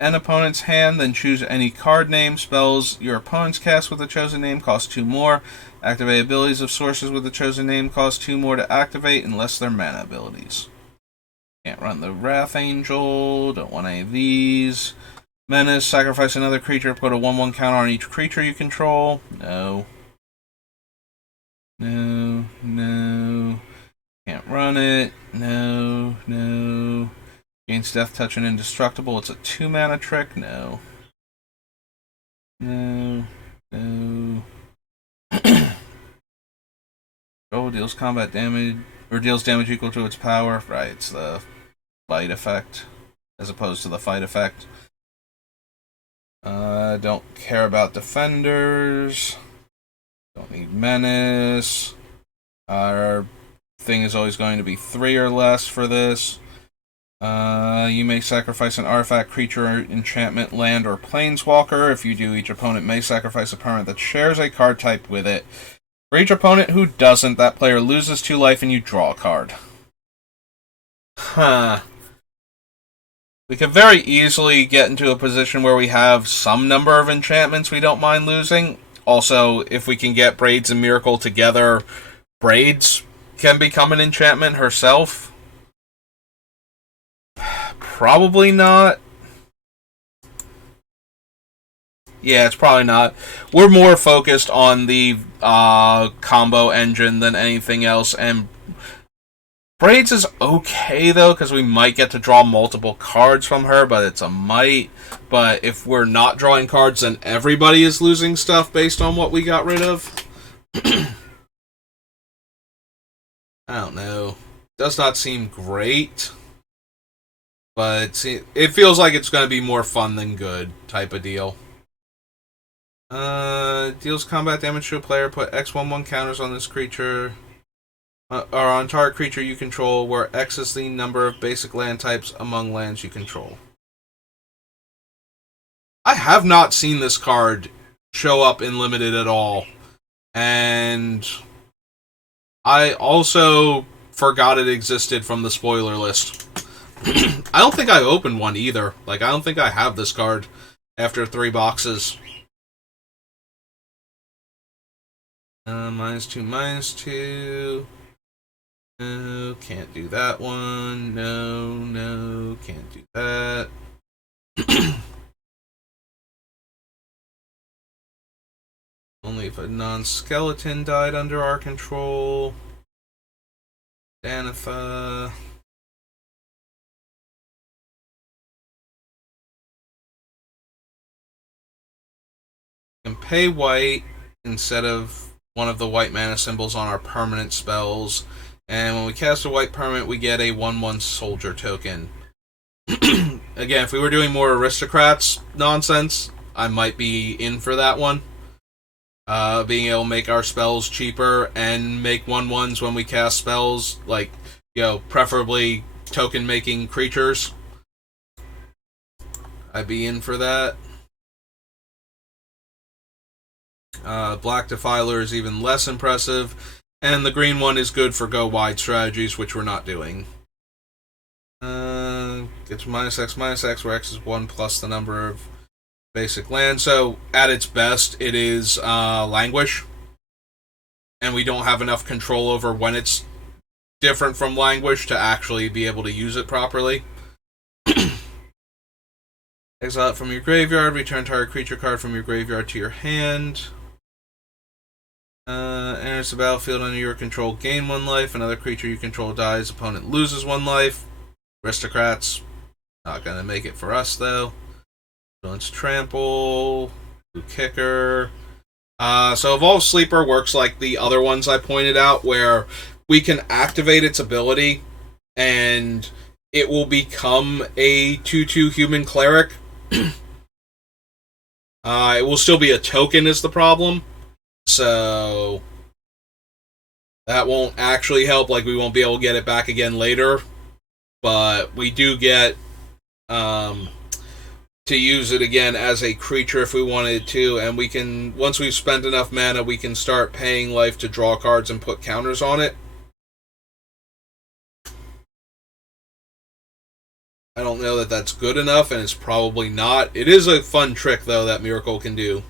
an opponent's hand, then choose any card name. Spells your opponent's cast with the chosen name cost 2 more. Activate abilities of sources with the chosen name cost 2 more to activate unless they're mana abilities. Can't run the Wrath Angel, don't want any of these. Menace, sacrifice another creature, put a 1/1 counter on each creature you control. No. No, no. Can't run it. No, no. Gains Death Touch and Indestructible. It's a 2 mana trick. No. No. No. Oh, deals combat damage, or deals damage equal to its power. Right, it's the fight effect, as opposed to the fight effect. Don't care about defenders. Don't need menace. Our thing is always going to be 3 or less for this. You may sacrifice an artifact, creature, enchantment, land, or planeswalker. If you do, each opponent may sacrifice a permanent that shares a card type with it. For each opponent who doesn't, that player loses 2 life and you draw a card. Huh. We could very easily get into a position where we have some number of enchantments we don't mind losing. Also, if we can get Braids and Myrkul together, Braids can become an enchantment herself. Probably not. Yeah, it's probably not. We're more focused on the combo engine than anything else, and Braids is okay, though, because we might get to draw multiple cards from her, but it's a might. But if we're not drawing cards, then everybody is losing stuff based on what we got rid of. I don't know. Does not seem great. But it feels like it's going to be more fun than good type of deal. Deals combat damage to a player. Put X/1/1 counters on this creature. Or on target creature you control, where X is the number of basic land types among lands you control. I have not seen this card show up in Limited at all. And I also forgot it existed from the spoiler list. I don't think I opened one either. Like, I don't think I have this card after 3 boxes. -2, -2. No, can't do that one. No, no, can't do that. Only if a non-skeleton died under our control. Danitha. Can pay white instead of one of the white mana symbols on our permanent spells. And when we cast a white permanent, we get a 1/1 soldier token. Again, if we were doing more aristocrats nonsense, I might be in for that one. Being able to make our spells cheaper and make 1/1s when we cast spells, like, preferably token making creatures. I'd be in for that. Black Defiler is even less impressive. And the green one is good for go wide strategies, which we're not doing. Gets -X, where X is 1 plus the number of basic land. So, at its best, it is Languish. And we don't have enough control over when it's different from Languish to actually be able to use it properly. Exile it from your graveyard. Return target creature card from your graveyard to your hand. Enters the battlefield under your control, gain 1 life. Another creature you control dies, opponent loses 1 life. Aristocrats, not gonna make it for us though. Let's trample, kicker. So Evolve Sleeper works like the other ones I pointed out, where we can activate its ability and it will become a 2/2 human cleric. It will still be a token is the problem. So that won't actually help, like we won't be able to get it back again later. But we do get to use it again as a creature if we wanted to, and we can, once we've spent enough mana, we can start paying life to draw cards and put counters on it. I don't know that that's good enough, and it's probably not. It is a fun trick, though, that Myrkul can do.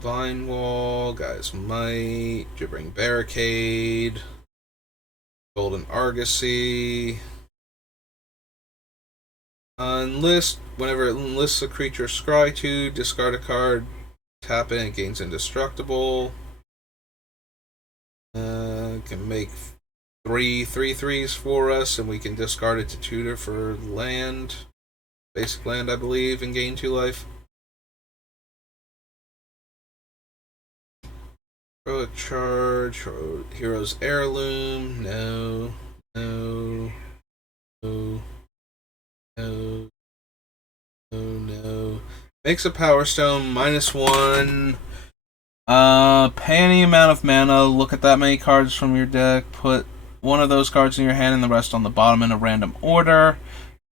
Vine Wall, Guy's Might, Gibbering Barricade, Golden Argosy. Enlist, whenever it enlists a creature scry to, discard a card, tap it, and it gains indestructible. Can make 3/3/3s for us, and we can discard it to tutor for land. Basic land, I believe, and gain 2 life. Heroic Charge, Hero's Heirloom, no, no, no, no, no, no. Makes a Power Stone, -1. Pay any amount of mana, look at that many cards from your deck, put one of those cards in your hand and the rest on the bottom in a random order,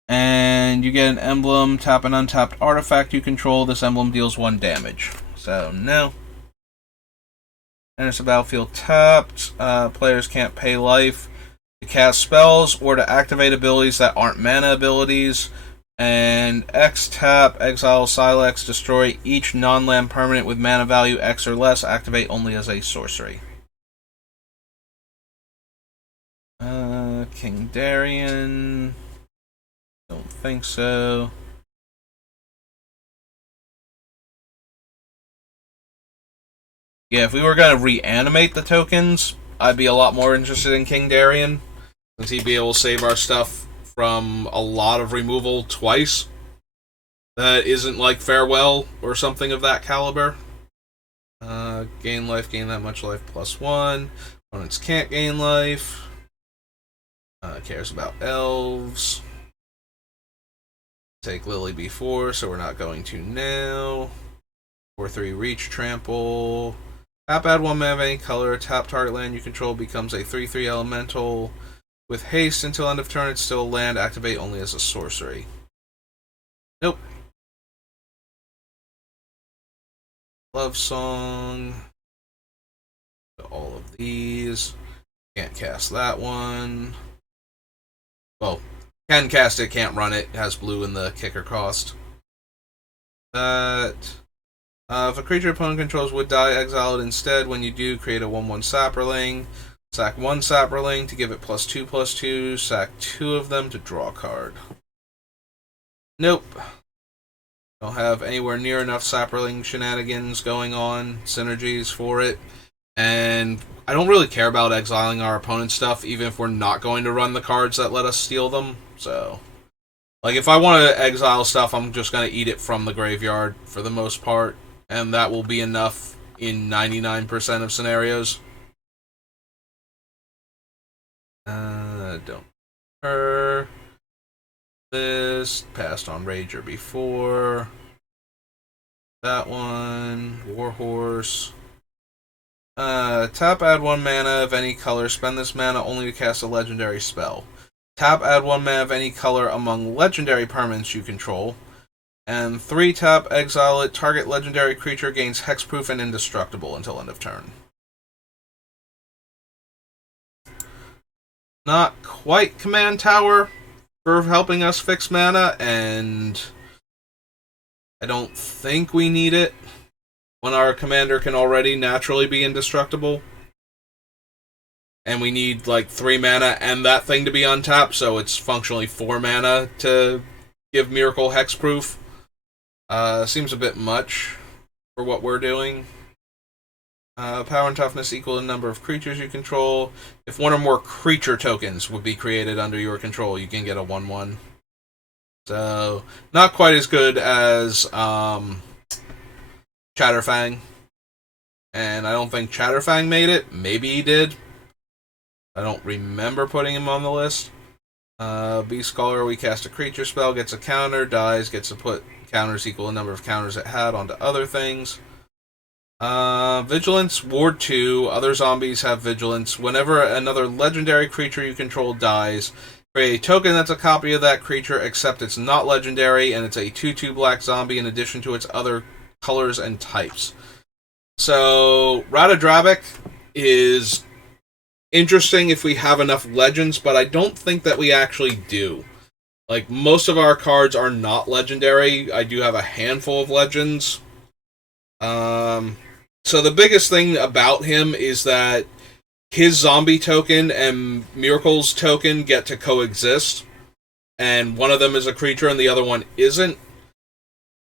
and you get an emblem, tap an untapped artifact you control, this emblem deals 1 damage. So, no. Enters the battlefield tapped, players can't pay life to cast spells or to activate abilities that aren't mana abilities. And X tap, exile Silex, destroy each non-land permanent with mana value X or less, activate only as a sorcery. King Darien. Don't think so. Yeah, if we were going to reanimate the tokens, I'd be a lot more interested in King Darien, since he'd be able to save our stuff from a lot of removal twice. That isn't like Farewell or something of that caliber. Gain life, gain that much life, +1. Opponents can't gain life. Cares about elves. Take Lily before, so we're not going to now. 4/3 Reach Trample. Tap, add 1 mana of any color. Tap target land you control becomes a 3/3 elemental. With haste until end of turn, it's still a land. Activate only as a sorcery. Nope. Love Song. All of these. Can't cast that one. Well, can cast it, can't run it. It has blue in the kicker cost. That. If a creature opponent controls would die, exile it instead. When you do, create a 1/1 Sapperling. Sack 1 Sapperling to give it +2/+2. Sack 2 of them to draw a card. Nope. Don't have anywhere near enough Sapperling shenanigans going on, synergies for it. And I don't really care about exiling our opponent's stuff, even if we're not going to run the cards that let us steal them. So, like, if I want to exile stuff, I'm just going to eat it from the graveyard for the most part. And that will be enough in 99% of scenarios. Don't her. This. Passed on Rager before. That one. Warhorse. Tap, add 1 mana of any color. Spend this mana only to cast a legendary spell. Tap, add 1 mana of any color among legendary permanents you control. And 3 tap, exile it. Target legendary creature gains hexproof and indestructible until end of turn. Not quite Command Tower for helping us fix mana, and I don't think we need it when our commander can already naturally be indestructible. And we need like 3 mana and that thing to be untapped, so it's functionally 4 mana to give Myrkul hexproof. Seems a bit much for what we're doing. Power and toughness equal the number of creatures you control. If 1 or more creature tokens would be created under your control, you can get a 1/1. So, not quite as good as Chatterfang. And I don't think Chatterfang made it. Maybe he did. I don't remember putting him on the list. Beast Caller, we cast a creature spell, gets a counter, dies, gets to put counters equal the number of counters it had onto other things. Vigilance, Ward 2, other zombies have Vigilance. Whenever another legendary creature you control dies, create a token that's a copy of that creature, except it's not legendary, and it's a 2/2 black zombie in addition to its other colors and types. So, Radadrabik is interesting if we have enough legends, but I don't think that we actually do. Like, most of our cards are not legendary. I do have a handful of legends. So the biggest thing about him is that his zombie token and Myrkul's token get to coexist. And one of them is a creature and the other one isn't.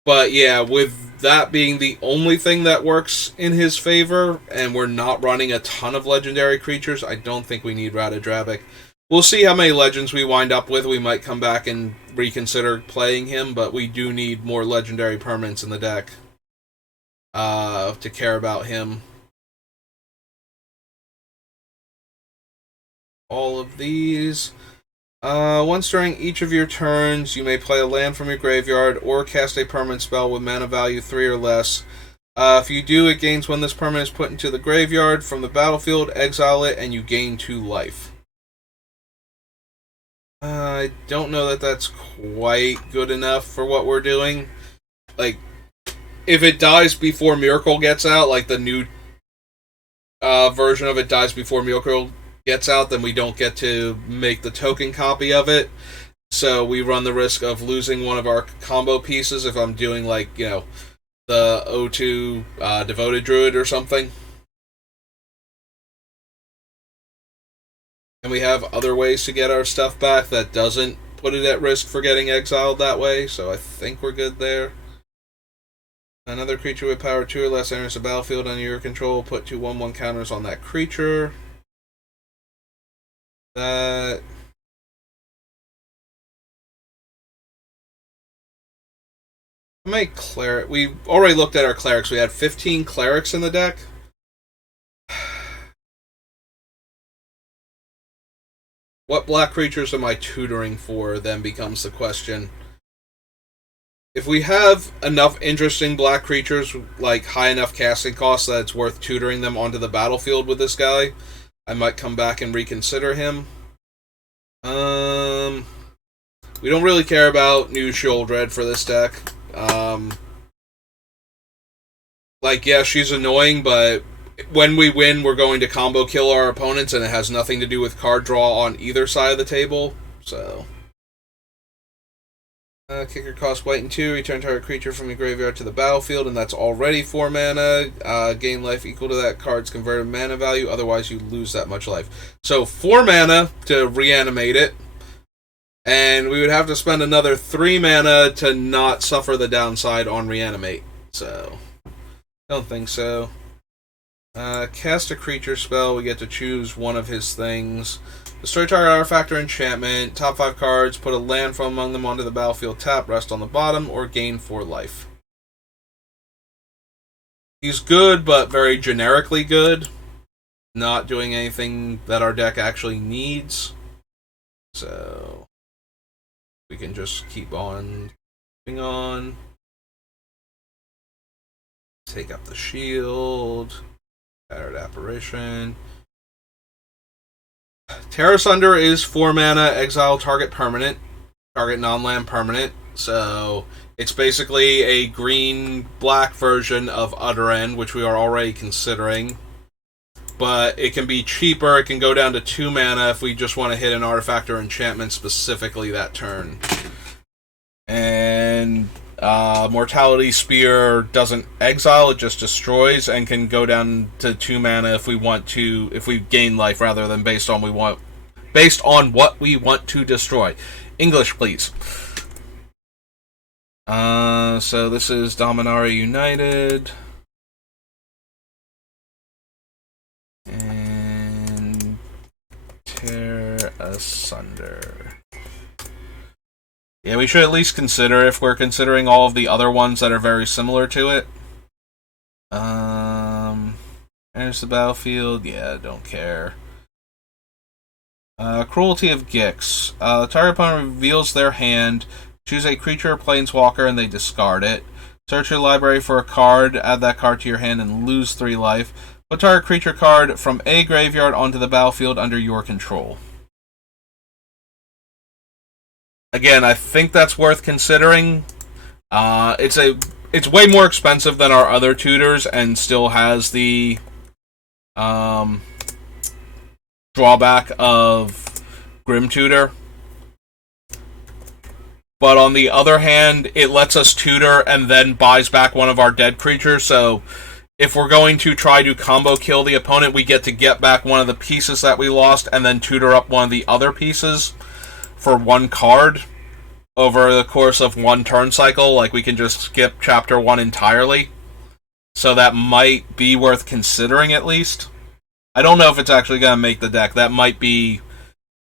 But yeah, with that being the only thing that works in his favor, and we're not running a ton of legendary creatures, I don't think we need Ratadrabik. We'll see how many legends we wind up with. We might come back and reconsider playing him, but we do need more legendary permanents in the deck to care about him. All of these. Once during each of your turns, you may play a land from your graveyard or cast a permanent spell with mana value 3 or less. If you do, it gains when this permanent is put into the graveyard from the battlefield, exile it, and you gain 2 life. I don't know that that's quite good enough for what we're doing. Like, if it dies before Myrkul gets out, like the new version of it dies before Myrkul gets out, then we don't get to make the token copy of it. So we run the risk of losing one of our combo pieces if I'm doing, like, you know, the O2 Devoted Druid or something. And we have other ways to get our stuff back that doesn't put it at risk for getting exiled that way, so I think we're good there. Another creature with power 2 or less enters the battlefield under your control. Put 2 1/1 counters on that creature. That... How many clerics? We already looked at our clerics. We had 15 clerics in the deck. What black creatures am I tutoring for then becomes the question. If we have enough interesting black creatures, like high enough casting costs that it's worth tutoring them onto the battlefield with this guy, I might come back and reconsider him. We don't really care about new Sheoldred for this deck. Like, yeah, she's annoying, but when we win, we're going to combo kill our opponents, and it has nothing to do with card draw on either side of the table, so... kicker cost white and 2, return target creature from your graveyard to the battlefield, and that's already 4 mana. Gain life equal to that card's converted mana value, otherwise you lose that much life. So 4 mana to reanimate it, and we would have to spend another 3 mana to not suffer the downside on reanimate. So, don't think so. Cast a creature spell, we get to choose one of his things. Destroy target artifact or enchantment. Top 5 cards, put a land from among them onto the battlefield, tap, rest on the bottom, or gain 4 life. He's good, but very generically good. Not doing anything that our deck actually needs. So, we can just keep on moving on. Take up the shield. Battered Apparition. Terra Sunder is 4 mana, exile target permanent, target non-land permanent. So it's basically a green-black version of Utter End, which we are already considering. But it can be cheaper, it can go down to 2 mana if we just want to hit an artifact or enchantment specifically that turn. And Mortality Spear doesn't exile, it just destroys, and can go down to 2 mana if we want to, if we gain life rather than based on what we want to destroy. English, please. So this is Dominaria United. And Tear Asunder. Yeah, we should at least consider if we're considering all of the other ones that are very similar to it. Enters the battlefield. Yeah, don't care. Cruelty of Gix. The target opponent reveals their hand. Choose a creature or planeswalker and they discard it. Search your library for a card, add that card to your hand and lose 3 life. Put target creature card from a graveyard onto the battlefield under your control. Again, I think that's worth considering. It's way more expensive than our other tutors and still has the drawback of Grim Tutor. But on the other hand, it lets us tutor and then buys back one of our dead creatures, so if we're going to try to combo kill the opponent, we get back one of the pieces that we lost and then tutor up one of the other pieces for one card over the course of one turn cycle. Like, we can just skip chapter 1 entirely. So that might be worth considering, at least. I don't know if it's actually going to make the deck. That might be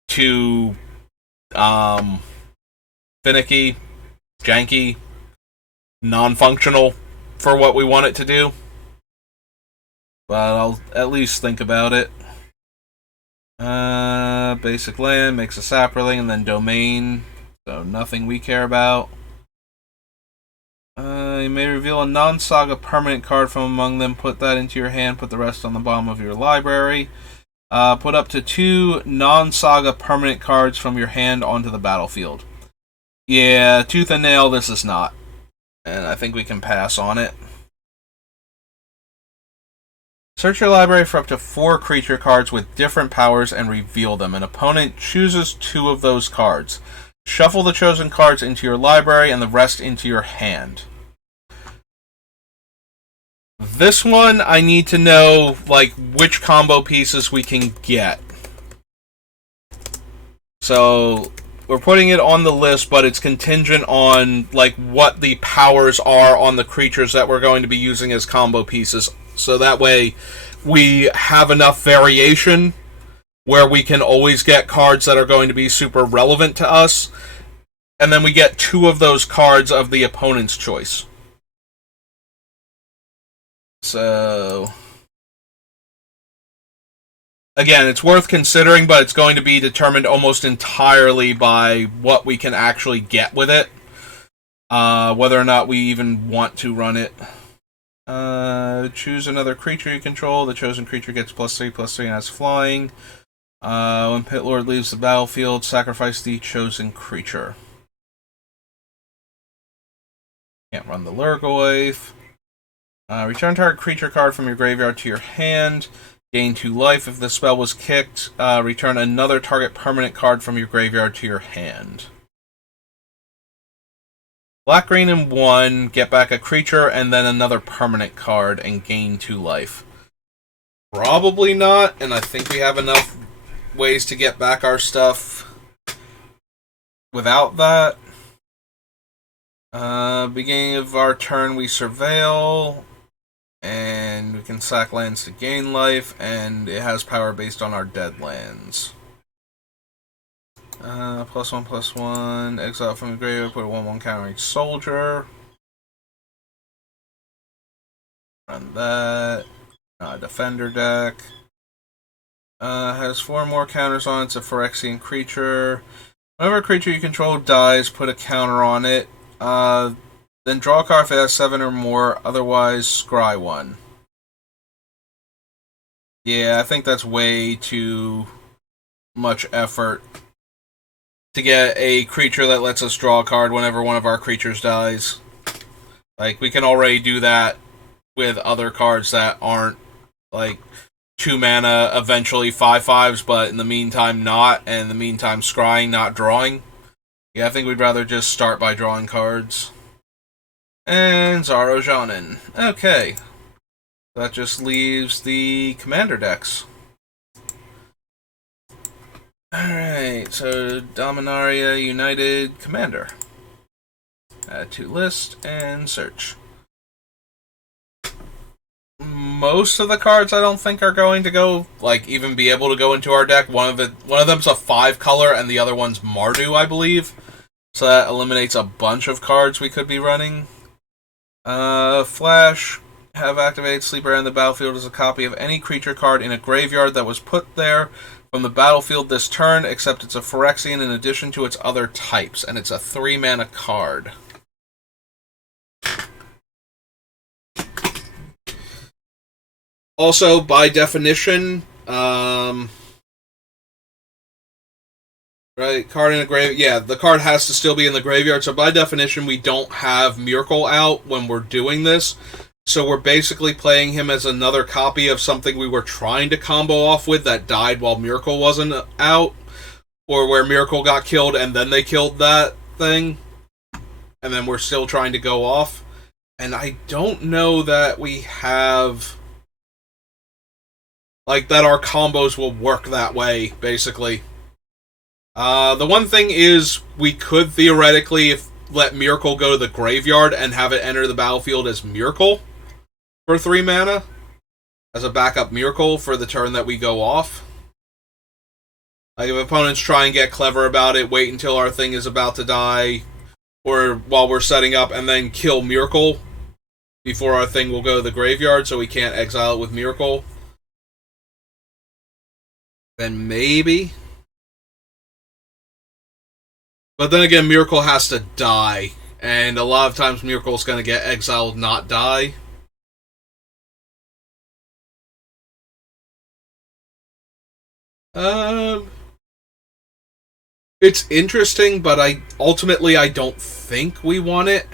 too finicky, janky, non-functional for what we want it to do. But I'll at least think about it. Basic land, makes a saproling, and then domain. So nothing we care about. You may reveal a non-saga permanent card from among them. Put that into your hand. Put the rest on the bottom of your library. Put up to 2 non-saga permanent cards from your hand onto the battlefield. Yeah, tooth and nail, this is not. And I think we can pass on it. Search your library for up to 4 creature cards with different powers and reveal them. An opponent chooses 2 of those cards. Shuffle the chosen cards into your library and the rest into your hand. This one, I need to know, like, which combo pieces we can get. So, we're putting it on the list, but it's contingent on, like, what the powers are on the creatures that we're going to be using as combo pieces. So that way, we have enough variation where we can always get cards that are going to be super relevant to us. And then we get 2 of those cards of the opponent's choice. So, again, it's worth considering, but it's going to be determined almost entirely by what we can actually get with it. Whether or not we even want to run it. Choose another creature you control. The chosen creature gets +3/+3 and has flying. When Pit Lord leaves the battlefield, sacrifice the chosen creature. Can't run the Lurgoyf. Return target creature card from your graveyard to your hand. Gain 2 life. If the spell was kicked, return another target permanent card from your graveyard to your hand. Black, green, and 1, get back a creature and then another permanent card and gain 2 life. Probably not, and I think we have enough ways to get back our stuff without that. Beginning of our turn, we surveil, and we can sack lands to gain life, and it has power based on our dead lands. +1/+1, exile from the graveyard, put a 1/1 countering soldier. Run that. Defender deck. Has 4 more counters on it. It's a Phyrexian creature. Whenever a creature you control dies, put a counter on it. Then draw a card if it has 7 or more, otherwise scry 1. Yeah, I think that's way too much effort to get a creature that lets us draw a card whenever one of our creatures dies. Like, we can already do that with other cards that aren't, like, 2 mana, eventually 5/5s, but in the meantime not, and in the meantime scrying, not drawing. Yeah, I think we'd rather just start by drawing cards. And Zaro Jonin. Okay. That just leaves the commander decks. Alright, so Dominaria United Commander. Add to list and search. Most of the cards I don't think are going to go, like, even be able to go into our deck. One of them's a 5 color and the other one's Mardu, I believe. So that eliminates a bunch of cards we could be running. Flash. Have activated Sleeper on the battlefield as a copy of any creature card in a graveyard that was put there from the battlefield this turn, except it's a Phyrexian in addition to its other types, and it's a 3 mana card. Also, by definition, right, card in a grave. Yeah, the card has to still be in the graveyard. So by definition, we don't have Myrkul out when we're doing this. So we're basically playing him as another copy of something we were trying to combo off with that died while Myrkul wasn't out, or where Myrkul got killed and then they killed that thing, and then we're still trying to go off. And I don't know that we have, like, that our combos will work that way, basically. The one thing is, we could theoretically let Myrkul go to the graveyard and have it enter the battlefield as Myrkul for 3 mana, as a backup Myrkul for the turn that we go off. Like, if opponents try and get clever about it, wait until our thing is about to die, or while we're setting up, and then kill Myrkul before our thing will go to the graveyard, so we can't exile it with Myrkul, then maybe. But then again, Myrkul has to die, and a lot of times Myrkul's going to get exiled, not die. It's interesting, but I don't think we want it.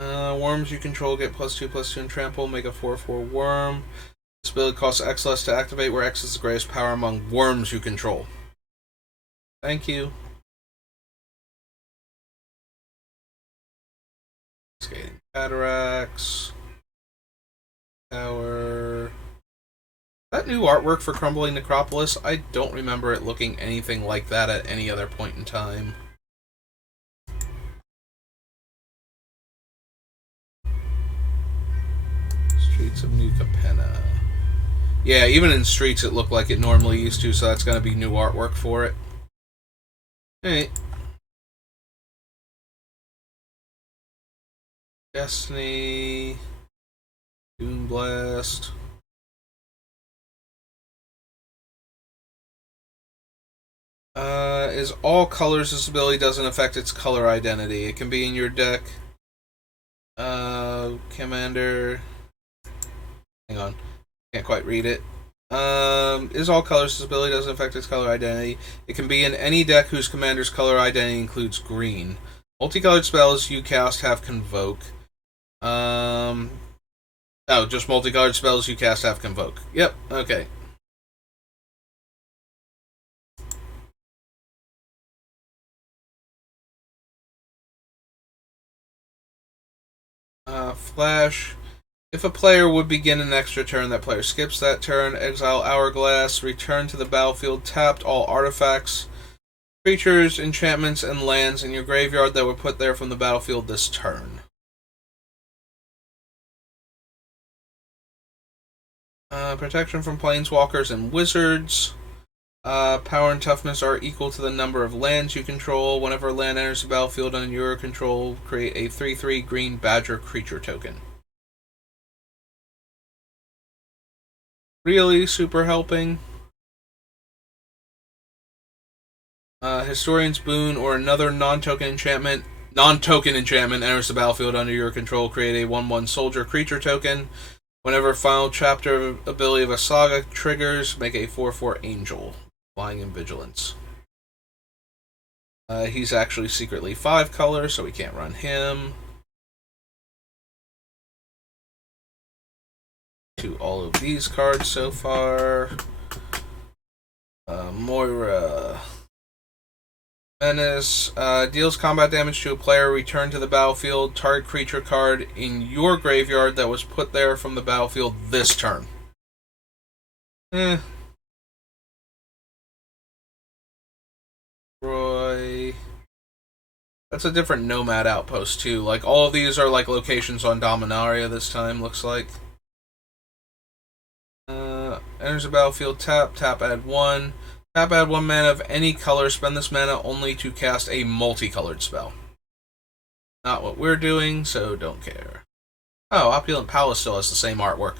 Worms you control get +2/+2 and trample, make a 4/4 worm. This ability costs X less to activate, where X is the greatest power among worms you control. Thank you. Skating Cataracts. Tower. That new artwork for Crumbling Necropolis, I don't remember it looking anything like that at any other point in time. Streets of New Capenna. Yeah, even in Streets it looked like it normally used to, so that's going to be new artwork for it. Alright. Destiny. Doomblast. Is all colors. This ability doesn't affect its color identity. It can be in your deck. Commander. Hang on. Can't quite read it. Is all colors. This ability doesn't affect its color identity. It can be in any deck whose commander's color identity includes green. Multicolored spells you cast have Convoke. Just multicolored spells you cast have Convoke. Yep, okay. Flash. If a player would begin an extra turn, that player skips that turn. Exile Hourglass. Return to the battlefield tapped all artifacts, creatures, enchantments, and lands in your graveyard that were put there from the battlefield this turn. Protection from planeswalkers and wizards. Power and toughness are equal to the number of lands you control. Whenever a land enters the battlefield under your control, create a 3/3 green badger creature token. Really super helping. Historian's Boon or another non-token enchantment enters the battlefield under your control. Create a 1/1 soldier creature token. Whenever final chapter ability of a saga triggers, make a 4/4 angel. Flying in Vigilance. He's actually secretly 5 color, so we can't run him. To all of these cards so far. Moira. Menace. Deals combat damage to a player. Return to the battlefield. Target creature card in your graveyard that was put there from the battlefield this turn. Roy. That's a different Nomad outpost, too. Like, all of these are, like, locations on Dominaria this time, looks like. Enters the battlefield, tap, add 1. Tap, add 1 mana of any color. Spend this mana only to cast a multicolored spell. Not what we're doing, so don't care. Oh, Opulent Palace still has the same artwork.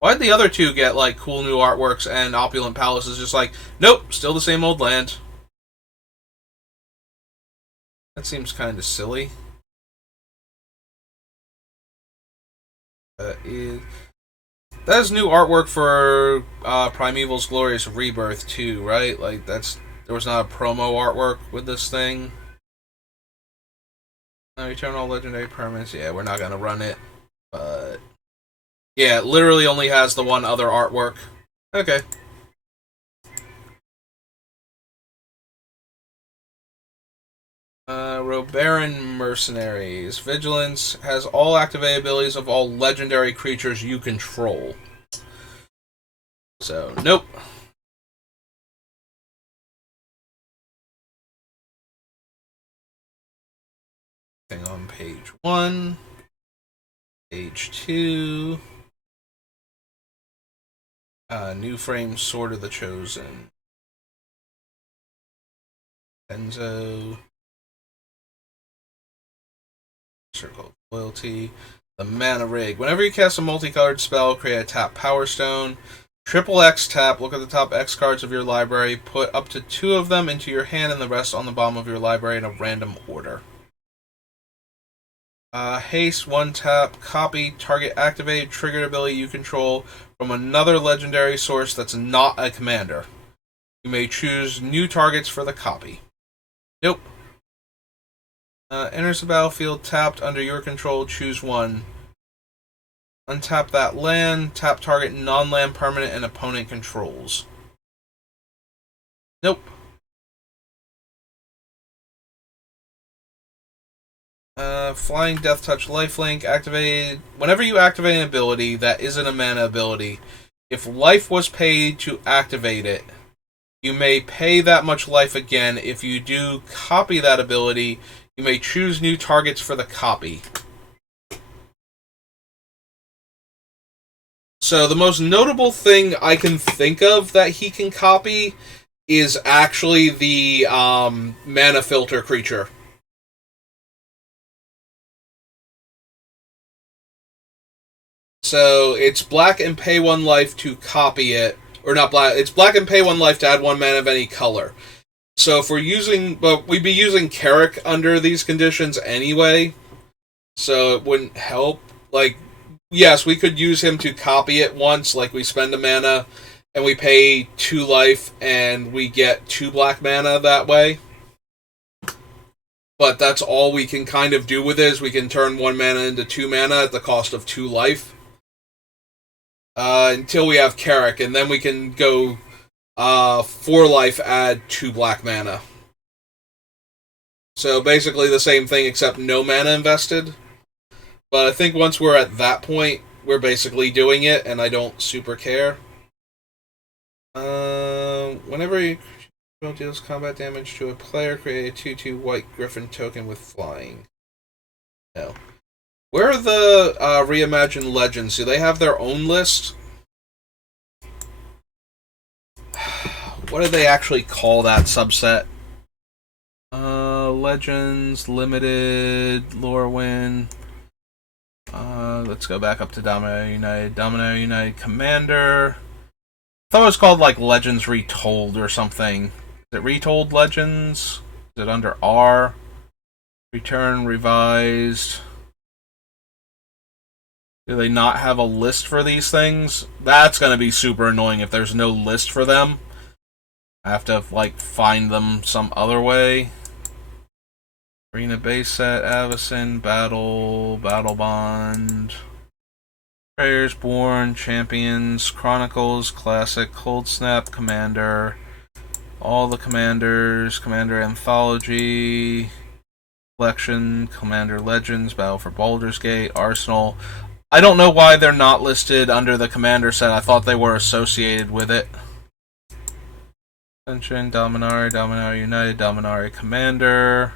Why'd the other two get, like, cool new artworks, and Opulent Palace is just like, nope, still the same old land? That seems kind of silly. Is that is new artwork for Primeval's Glorious Rebirth too, right? Like there was not a promo artwork with this thing. Return all legendary permanents. Yeah, we're not gonna run it, but yeah, it literally only has the one other artwork. Okay. Robaran Mercenaries. Vigilance has all activated abilities of all legendary creatures you control. So, nope. Thing on page 1. Page 2. New frame Sword of the Chosen. Enzo. Circle of Loyalty. The Mana Rig. Whenever you cast a multicolored spell, create a tap Power Stone. Triple X tap, look at the top X cards of your library, put up to 2 of them into your hand and the rest on the bottom of your library in a random order. Haste, 1 tap, copy, target activated, triggered ability you control from another legendary source that's not a commander. You may choose new targets for the copy. Nope. Enters the battlefield tapped under your control, choose 1. Untap that land, tap target non-land permanent and opponent controls. Nope. Flying Death Touch Lifelink activated. Whenever you activate an ability that isn't a mana ability, if life was paid to activate it, you may pay that much life again. If you do copy that ability, you may choose new targets for the copy. So the most notable thing I can think of that he can copy is actually the mana filter creature. So it's black and pay 1 life to copy it. Or not black, it's black and pay 1 life to add 1 mana of any color. So if we're using, but we'd be using Carrick under these conditions anyway, so it wouldn't help. Like, yes, we could use him to copy it once, like we spend a mana, and we pay 2 life, and we get 2 black mana that way. But that's all we can kind of do with it, is we can turn 1 mana into 2 mana at the cost of 2 life. Until we have Carrick, and then we can go 4 life, add 2 black mana. So basically the same thing, except no mana invested. But I think once we're at that point, we're basically doing it, and I don't super care. Whenever you deals combat damage to a player, create a 2/2 white griffin token with flying. No. Where are the reimagined legends? Do they have their own list? What do they actually call that subset? Legends, Limited, Lorwyn. Let's go back up to Dominator United. Dominator United Commander. I thought it was called like Legends Retold or something. Is it Retold Legends? Is it under R? Return, Revised. Do they not have a list for these things? That's going to be super annoying if there's no list for them. I have to, like, find them some other way. Arena base set, Avacyn, Battle, Battle Bond, Prayers Born, Champions, Chronicles, Classic, Cold Snap, Commander, all the Commanders, Commander Anthology, Collection, Commander Legends, Battle for Baldur's Gate, Arsenal. I don't know why they're not listed under the Commander set. I thought they were associated with it. Ascension, Dominaria, Dominaria United, Dominaria Commander.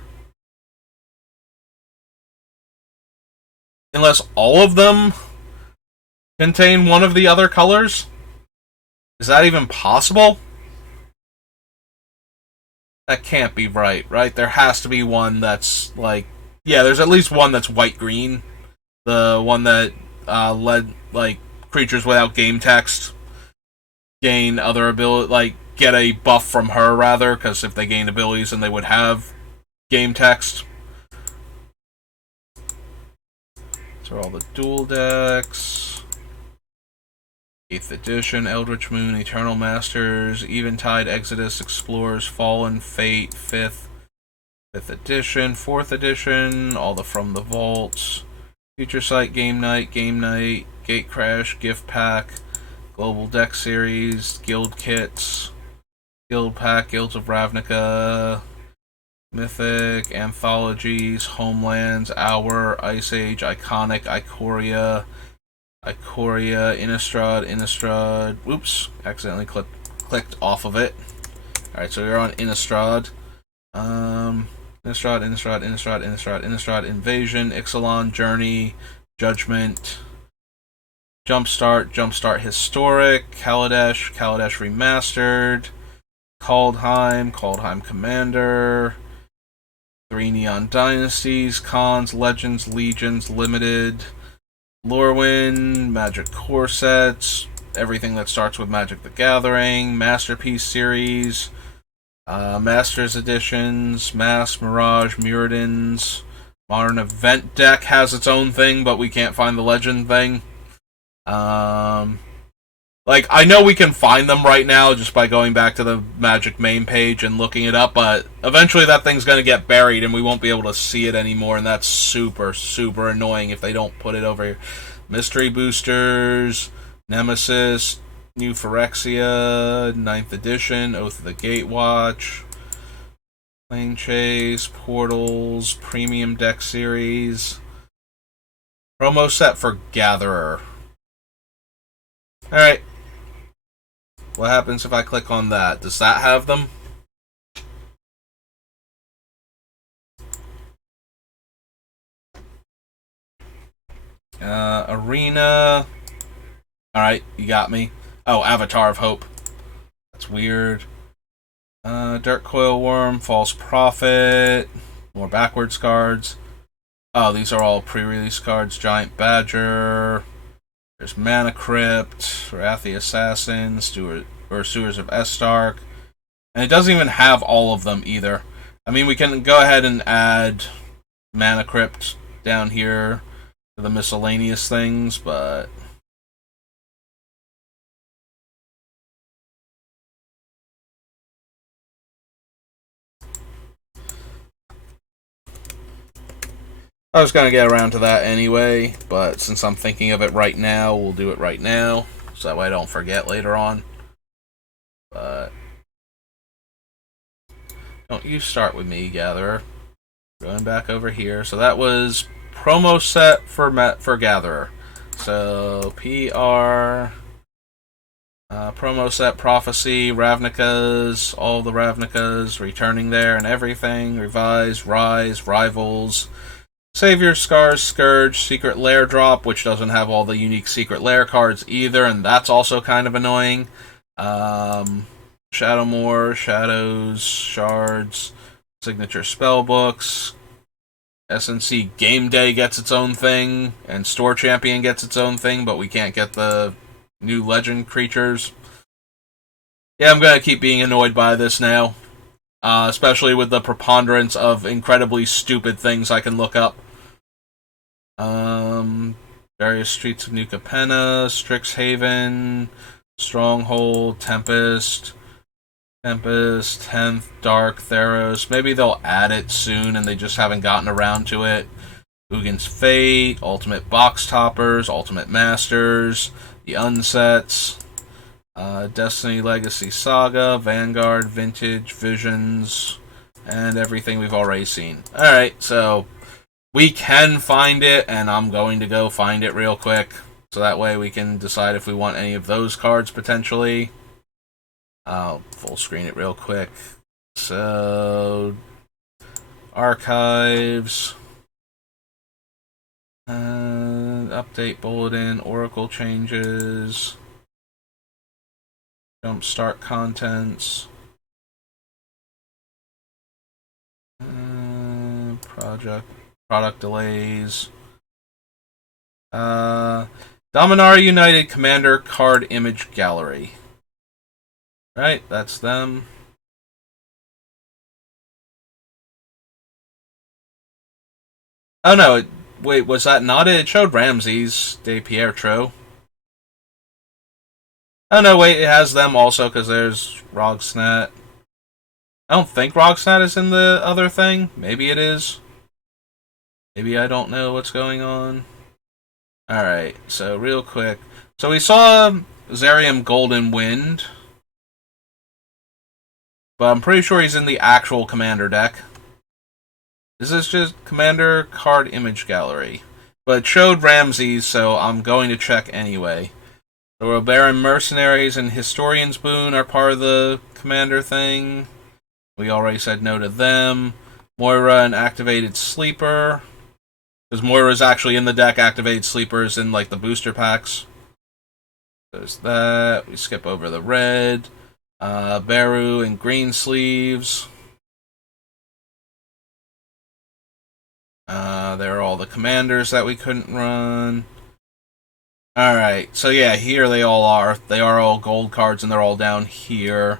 Unless all of them contain one of the other colors? Is that even possible? That can't be right? There has to be one that's like... Yeah, there's at least one that's white-green. The one that led, like, creatures without game text gain other ability, like, get a buff from her, rather, because if they gained abilities, then they would have game text. These are all the dual decks. 8th edition, Eldritch Moon, Eternal Masters, Eventide, Exodus, Explorers, Fallen, Fate, 5th edition, 4th edition, all the From the Vaults, Future Sight, Game Night, Gate Crash, Gift Pack, Global Deck Series, Guild Kits, Guild Pack, Guilds of Ravnica, Mythic, Anthologies, Homelands, Hour, Ice Age, Iconic, Ikoria, Innistrad. Whoops, accidentally clicked off of it. Alright, so we're on Innistrad. Innistrad, Invasion, Ixalan, Journey, Judgment, Jumpstart Historic, Kaladesh Remastered, Kaldheim Commander, 3 Neon Dynasties, Cons, Legends, Legions, Limited, Lorwyn, Magic Core Sets, everything that starts with Magic the Gathering, Masterpiece Series, Masters Editions, Mass, Mirage, Muradins. Modern Event Deck has its own thing, but we can't find the Legend thing. I know we can find them right now just by going back to the Magic main page and looking it up, but eventually that thing's going to get buried and we won't be able to see it anymore, and that's super, super annoying if they don't put it over here. Mystery Boosters, Nemesis, New Phyrexia, 9th edition, Oath of the Gatewatch, Plane Chase, Portals, Premium Deck Series, promo set for Gatherer. Alright. What happens if I click on that? Does that have them? Arena. Alright, you got me. Oh, Avatar of Hope. That's weird. Dirt Coil Worm, False Prophet, more backwards cards. Oh, these are all pre-release cards. Giant Badger. There's Mana Crypt, Wrathy Assassin, Sewers of Estark. And it doesn't even have all of them either. I mean, we can go ahead and add Mana Crypt down here for the miscellaneous things, but I was going to get around to that anyway, but since I'm thinking of it right now, we'll do it right now, so that way I don't forget later on. But don't you start with me, Gatherer. Going back over here. So that was promo set for Gatherer. So PR, promo set Prophecy, Ravnica's, all the Ravnica's returning there and everything. Revise, Rise, Rivals, Savior, Scars, Scourge, Secret Lair Drop, which doesn't have all the unique Secret Lair cards either, and that's also kind of annoying. Shadowmoor, Shadows, Shards, Signature Spellbooks. SNC Game Day gets its own thing, and Store Champion gets its own thing, but we can't get the new Legend creatures. Yeah, I'm gonna keep being annoyed by this now. Especially with the preponderance of incredibly stupid things I can look up. Various Streets of New Capenna, Strixhaven, Stronghold, Tempest, 10th, Dark, Theros. Maybe they'll add it soon and they just haven't gotten around to it. Ugin's Fate, Ultimate Box Toppers, Ultimate Masters, the Unsets, Destiny Legacy Saga, Vanguard, Vintage, Visions, and everything we've already seen. Alright, so we can find it, and I'm going to go find it real quick, so that way we can decide if we want any of those cards potentially. I'll full screen it real quick. So, archives, update bulletin, Oracle changes, jumpstart contents, product delays, Dominaria United Commander Card Image Gallery. Right, that's them. Oh no, wait, was that not it? It showed Ramses de Pietro. Oh no, wait, it has them also because there's Rogsnat. I don't think Rogsnat is in the other thing. Maybe it is. Maybe I don't know what's going on. Alright, so real quick. So we saw Zerium Golden Wind, but I'm pretty sure he's in the actual Commander deck. This is just Commander Card Image Gallery. But it showed Ramses, so I'm going to check anyway. The Robaran Mercenaries and Historian's Boon are part of the Commander thing. We already said no to them. Moira and Activated Sleeper. Because Moira's actually in the deck, Activated Sleepers in like the booster packs. There's that. We skip over the red. Beru and Green Sleeves. There are all the commanders that we couldn't run. Alright, so yeah, here they all are. They are all gold cards and they're all down here.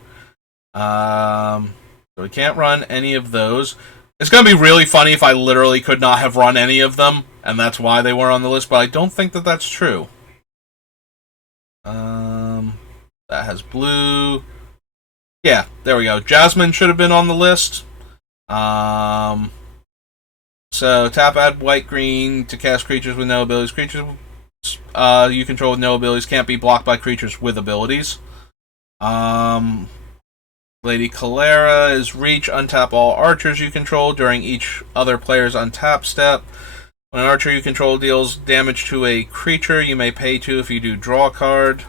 So we can't run any of those. It's going to be really funny if I literally could not have run any of them, and that's why they were on the list, but I don't think that that's true. That has blue. Yeah, there we go. Jasmine should have been on the list. So tap add white-green to cast creatures with no abilities. Creatures you control with no abilities can't be blocked by creatures with abilities. Lady Calera is reach, untap all archers you control during each other player's untap step. When an archer you control deals damage to a creature, you may pay 2 if you do draw a card.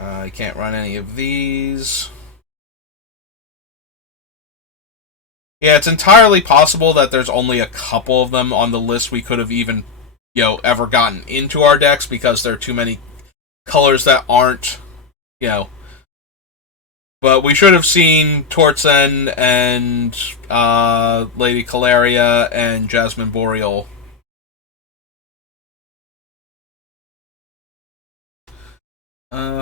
You can't run any of these. Yeah, it's entirely possible that there's only a couple of them on the list we could have even, ever gotten into our decks because there are too many colors that aren't, But we should have seen Tortzen and Lady Caleria and Jasmine Boreal.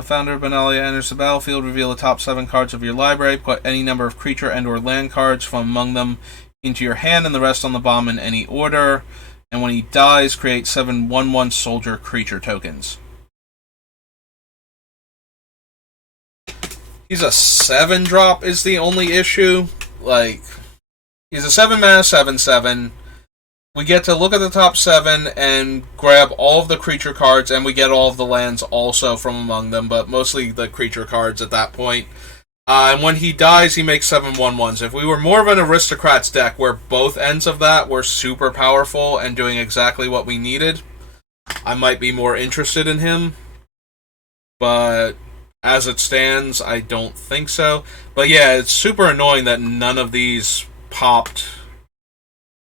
Founder Benalia enters the battlefield. Reveal the top 7 cards of your library. Put any number of creature and or land cards from among them into your hand and the rest on the bomb in any order. And when he dies, create 7 1/1 soldier creature tokens. He's a 7-drop is the only issue. He's a 7-mana 7/7. We get to look at the top 7 and grab all of the creature cards, and we get all of the lands also from among them, but mostly the creature cards at that point. And when he dies, he makes 7 1/1s. If we were more of an Aristocrats deck where both ends of that were super powerful and doing exactly what we needed, I might be more interested in him. But as it stands, I don't think so. But yeah, it's super annoying that none of these popped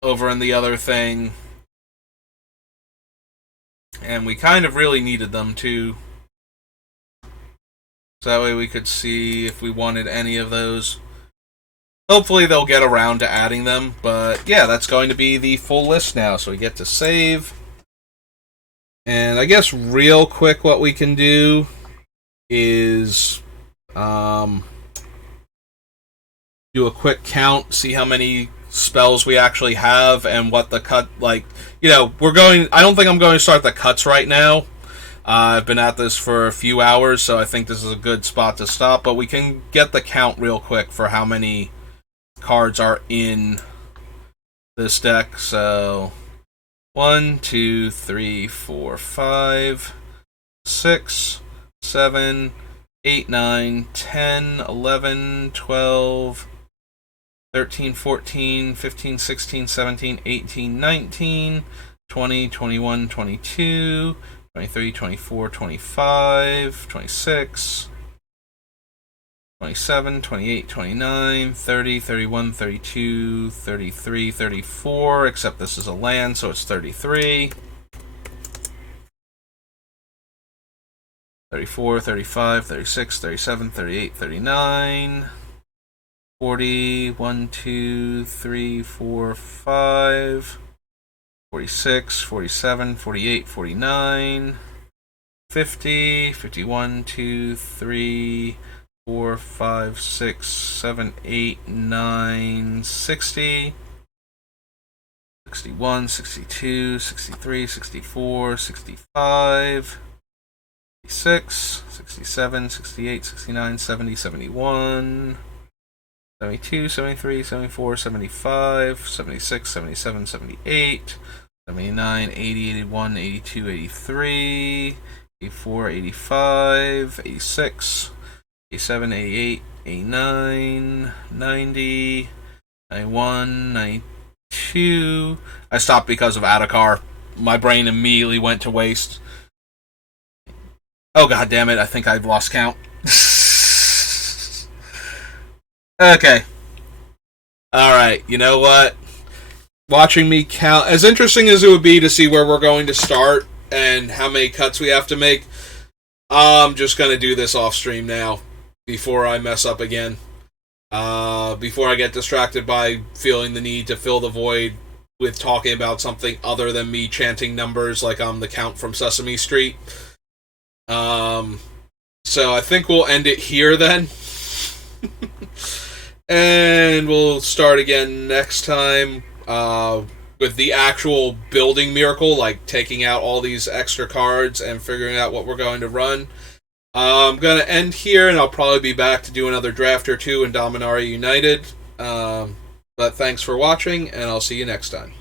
over in the other thing. And we kind of really needed them too. So that way we could see if we wanted any of those. Hopefully they'll get around to adding them. But yeah, that's going to be the full list now. So we get to save. And I guess real quick what we can do is do a quick count, see how many spells we actually have and what the cut, I don't think I'm going to start the cuts right now. I've been at this for a few hours, so I think this is a good spot to stop, but we can get the count real quick for how many cards are in this deck. So 1, 2, 3, 4, 5, 6, 7, 8, 9, 10, 11, 12, 13, 14, 15, 16, 17, 18, 19, 20, 21, 22, 23, 24, 25, 26, 27, 28, 29, 30, 31, 32, 33, 34, except this is a land, so it's 33. 34, 35, 36, 37, 38, 39, 40, 1, 2, 3, 4, 5, 46, 47, 48, 49, 50, 51, 2, 3, 4, 5, 6, 7, 8, 9, 60, 61, 62, 63, 64, 65, 66, 67, 68, 69, 70, 71, 72, 73, 74, 75, 76, 77, 78, 79, 80, 81, 82, 83, 84, 85, 86, 87, 88, 89, 90, 91, 92. I stopped because of Adakar. My brain immediately went to waste. Oh, god damn it, I think I've lost count. Okay. Alright, you know what? Watching me count, as interesting as it would be to see where we're going to start and how many cuts we have to make, I'm just going to do this off stream now before I mess up again. Before I get distracted by feeling the need to fill the void with talking about something other than me chanting numbers like I'm the Count from Sesame Street. So I think we'll end it here then. And we'll start again next time with the actual building Myrkul, like taking out all these extra cards and figuring out what we're going to run. I'm going to end here, and I'll probably be back to do another draft or two in Dominaria United. But thanks for watching, and I'll see you next time.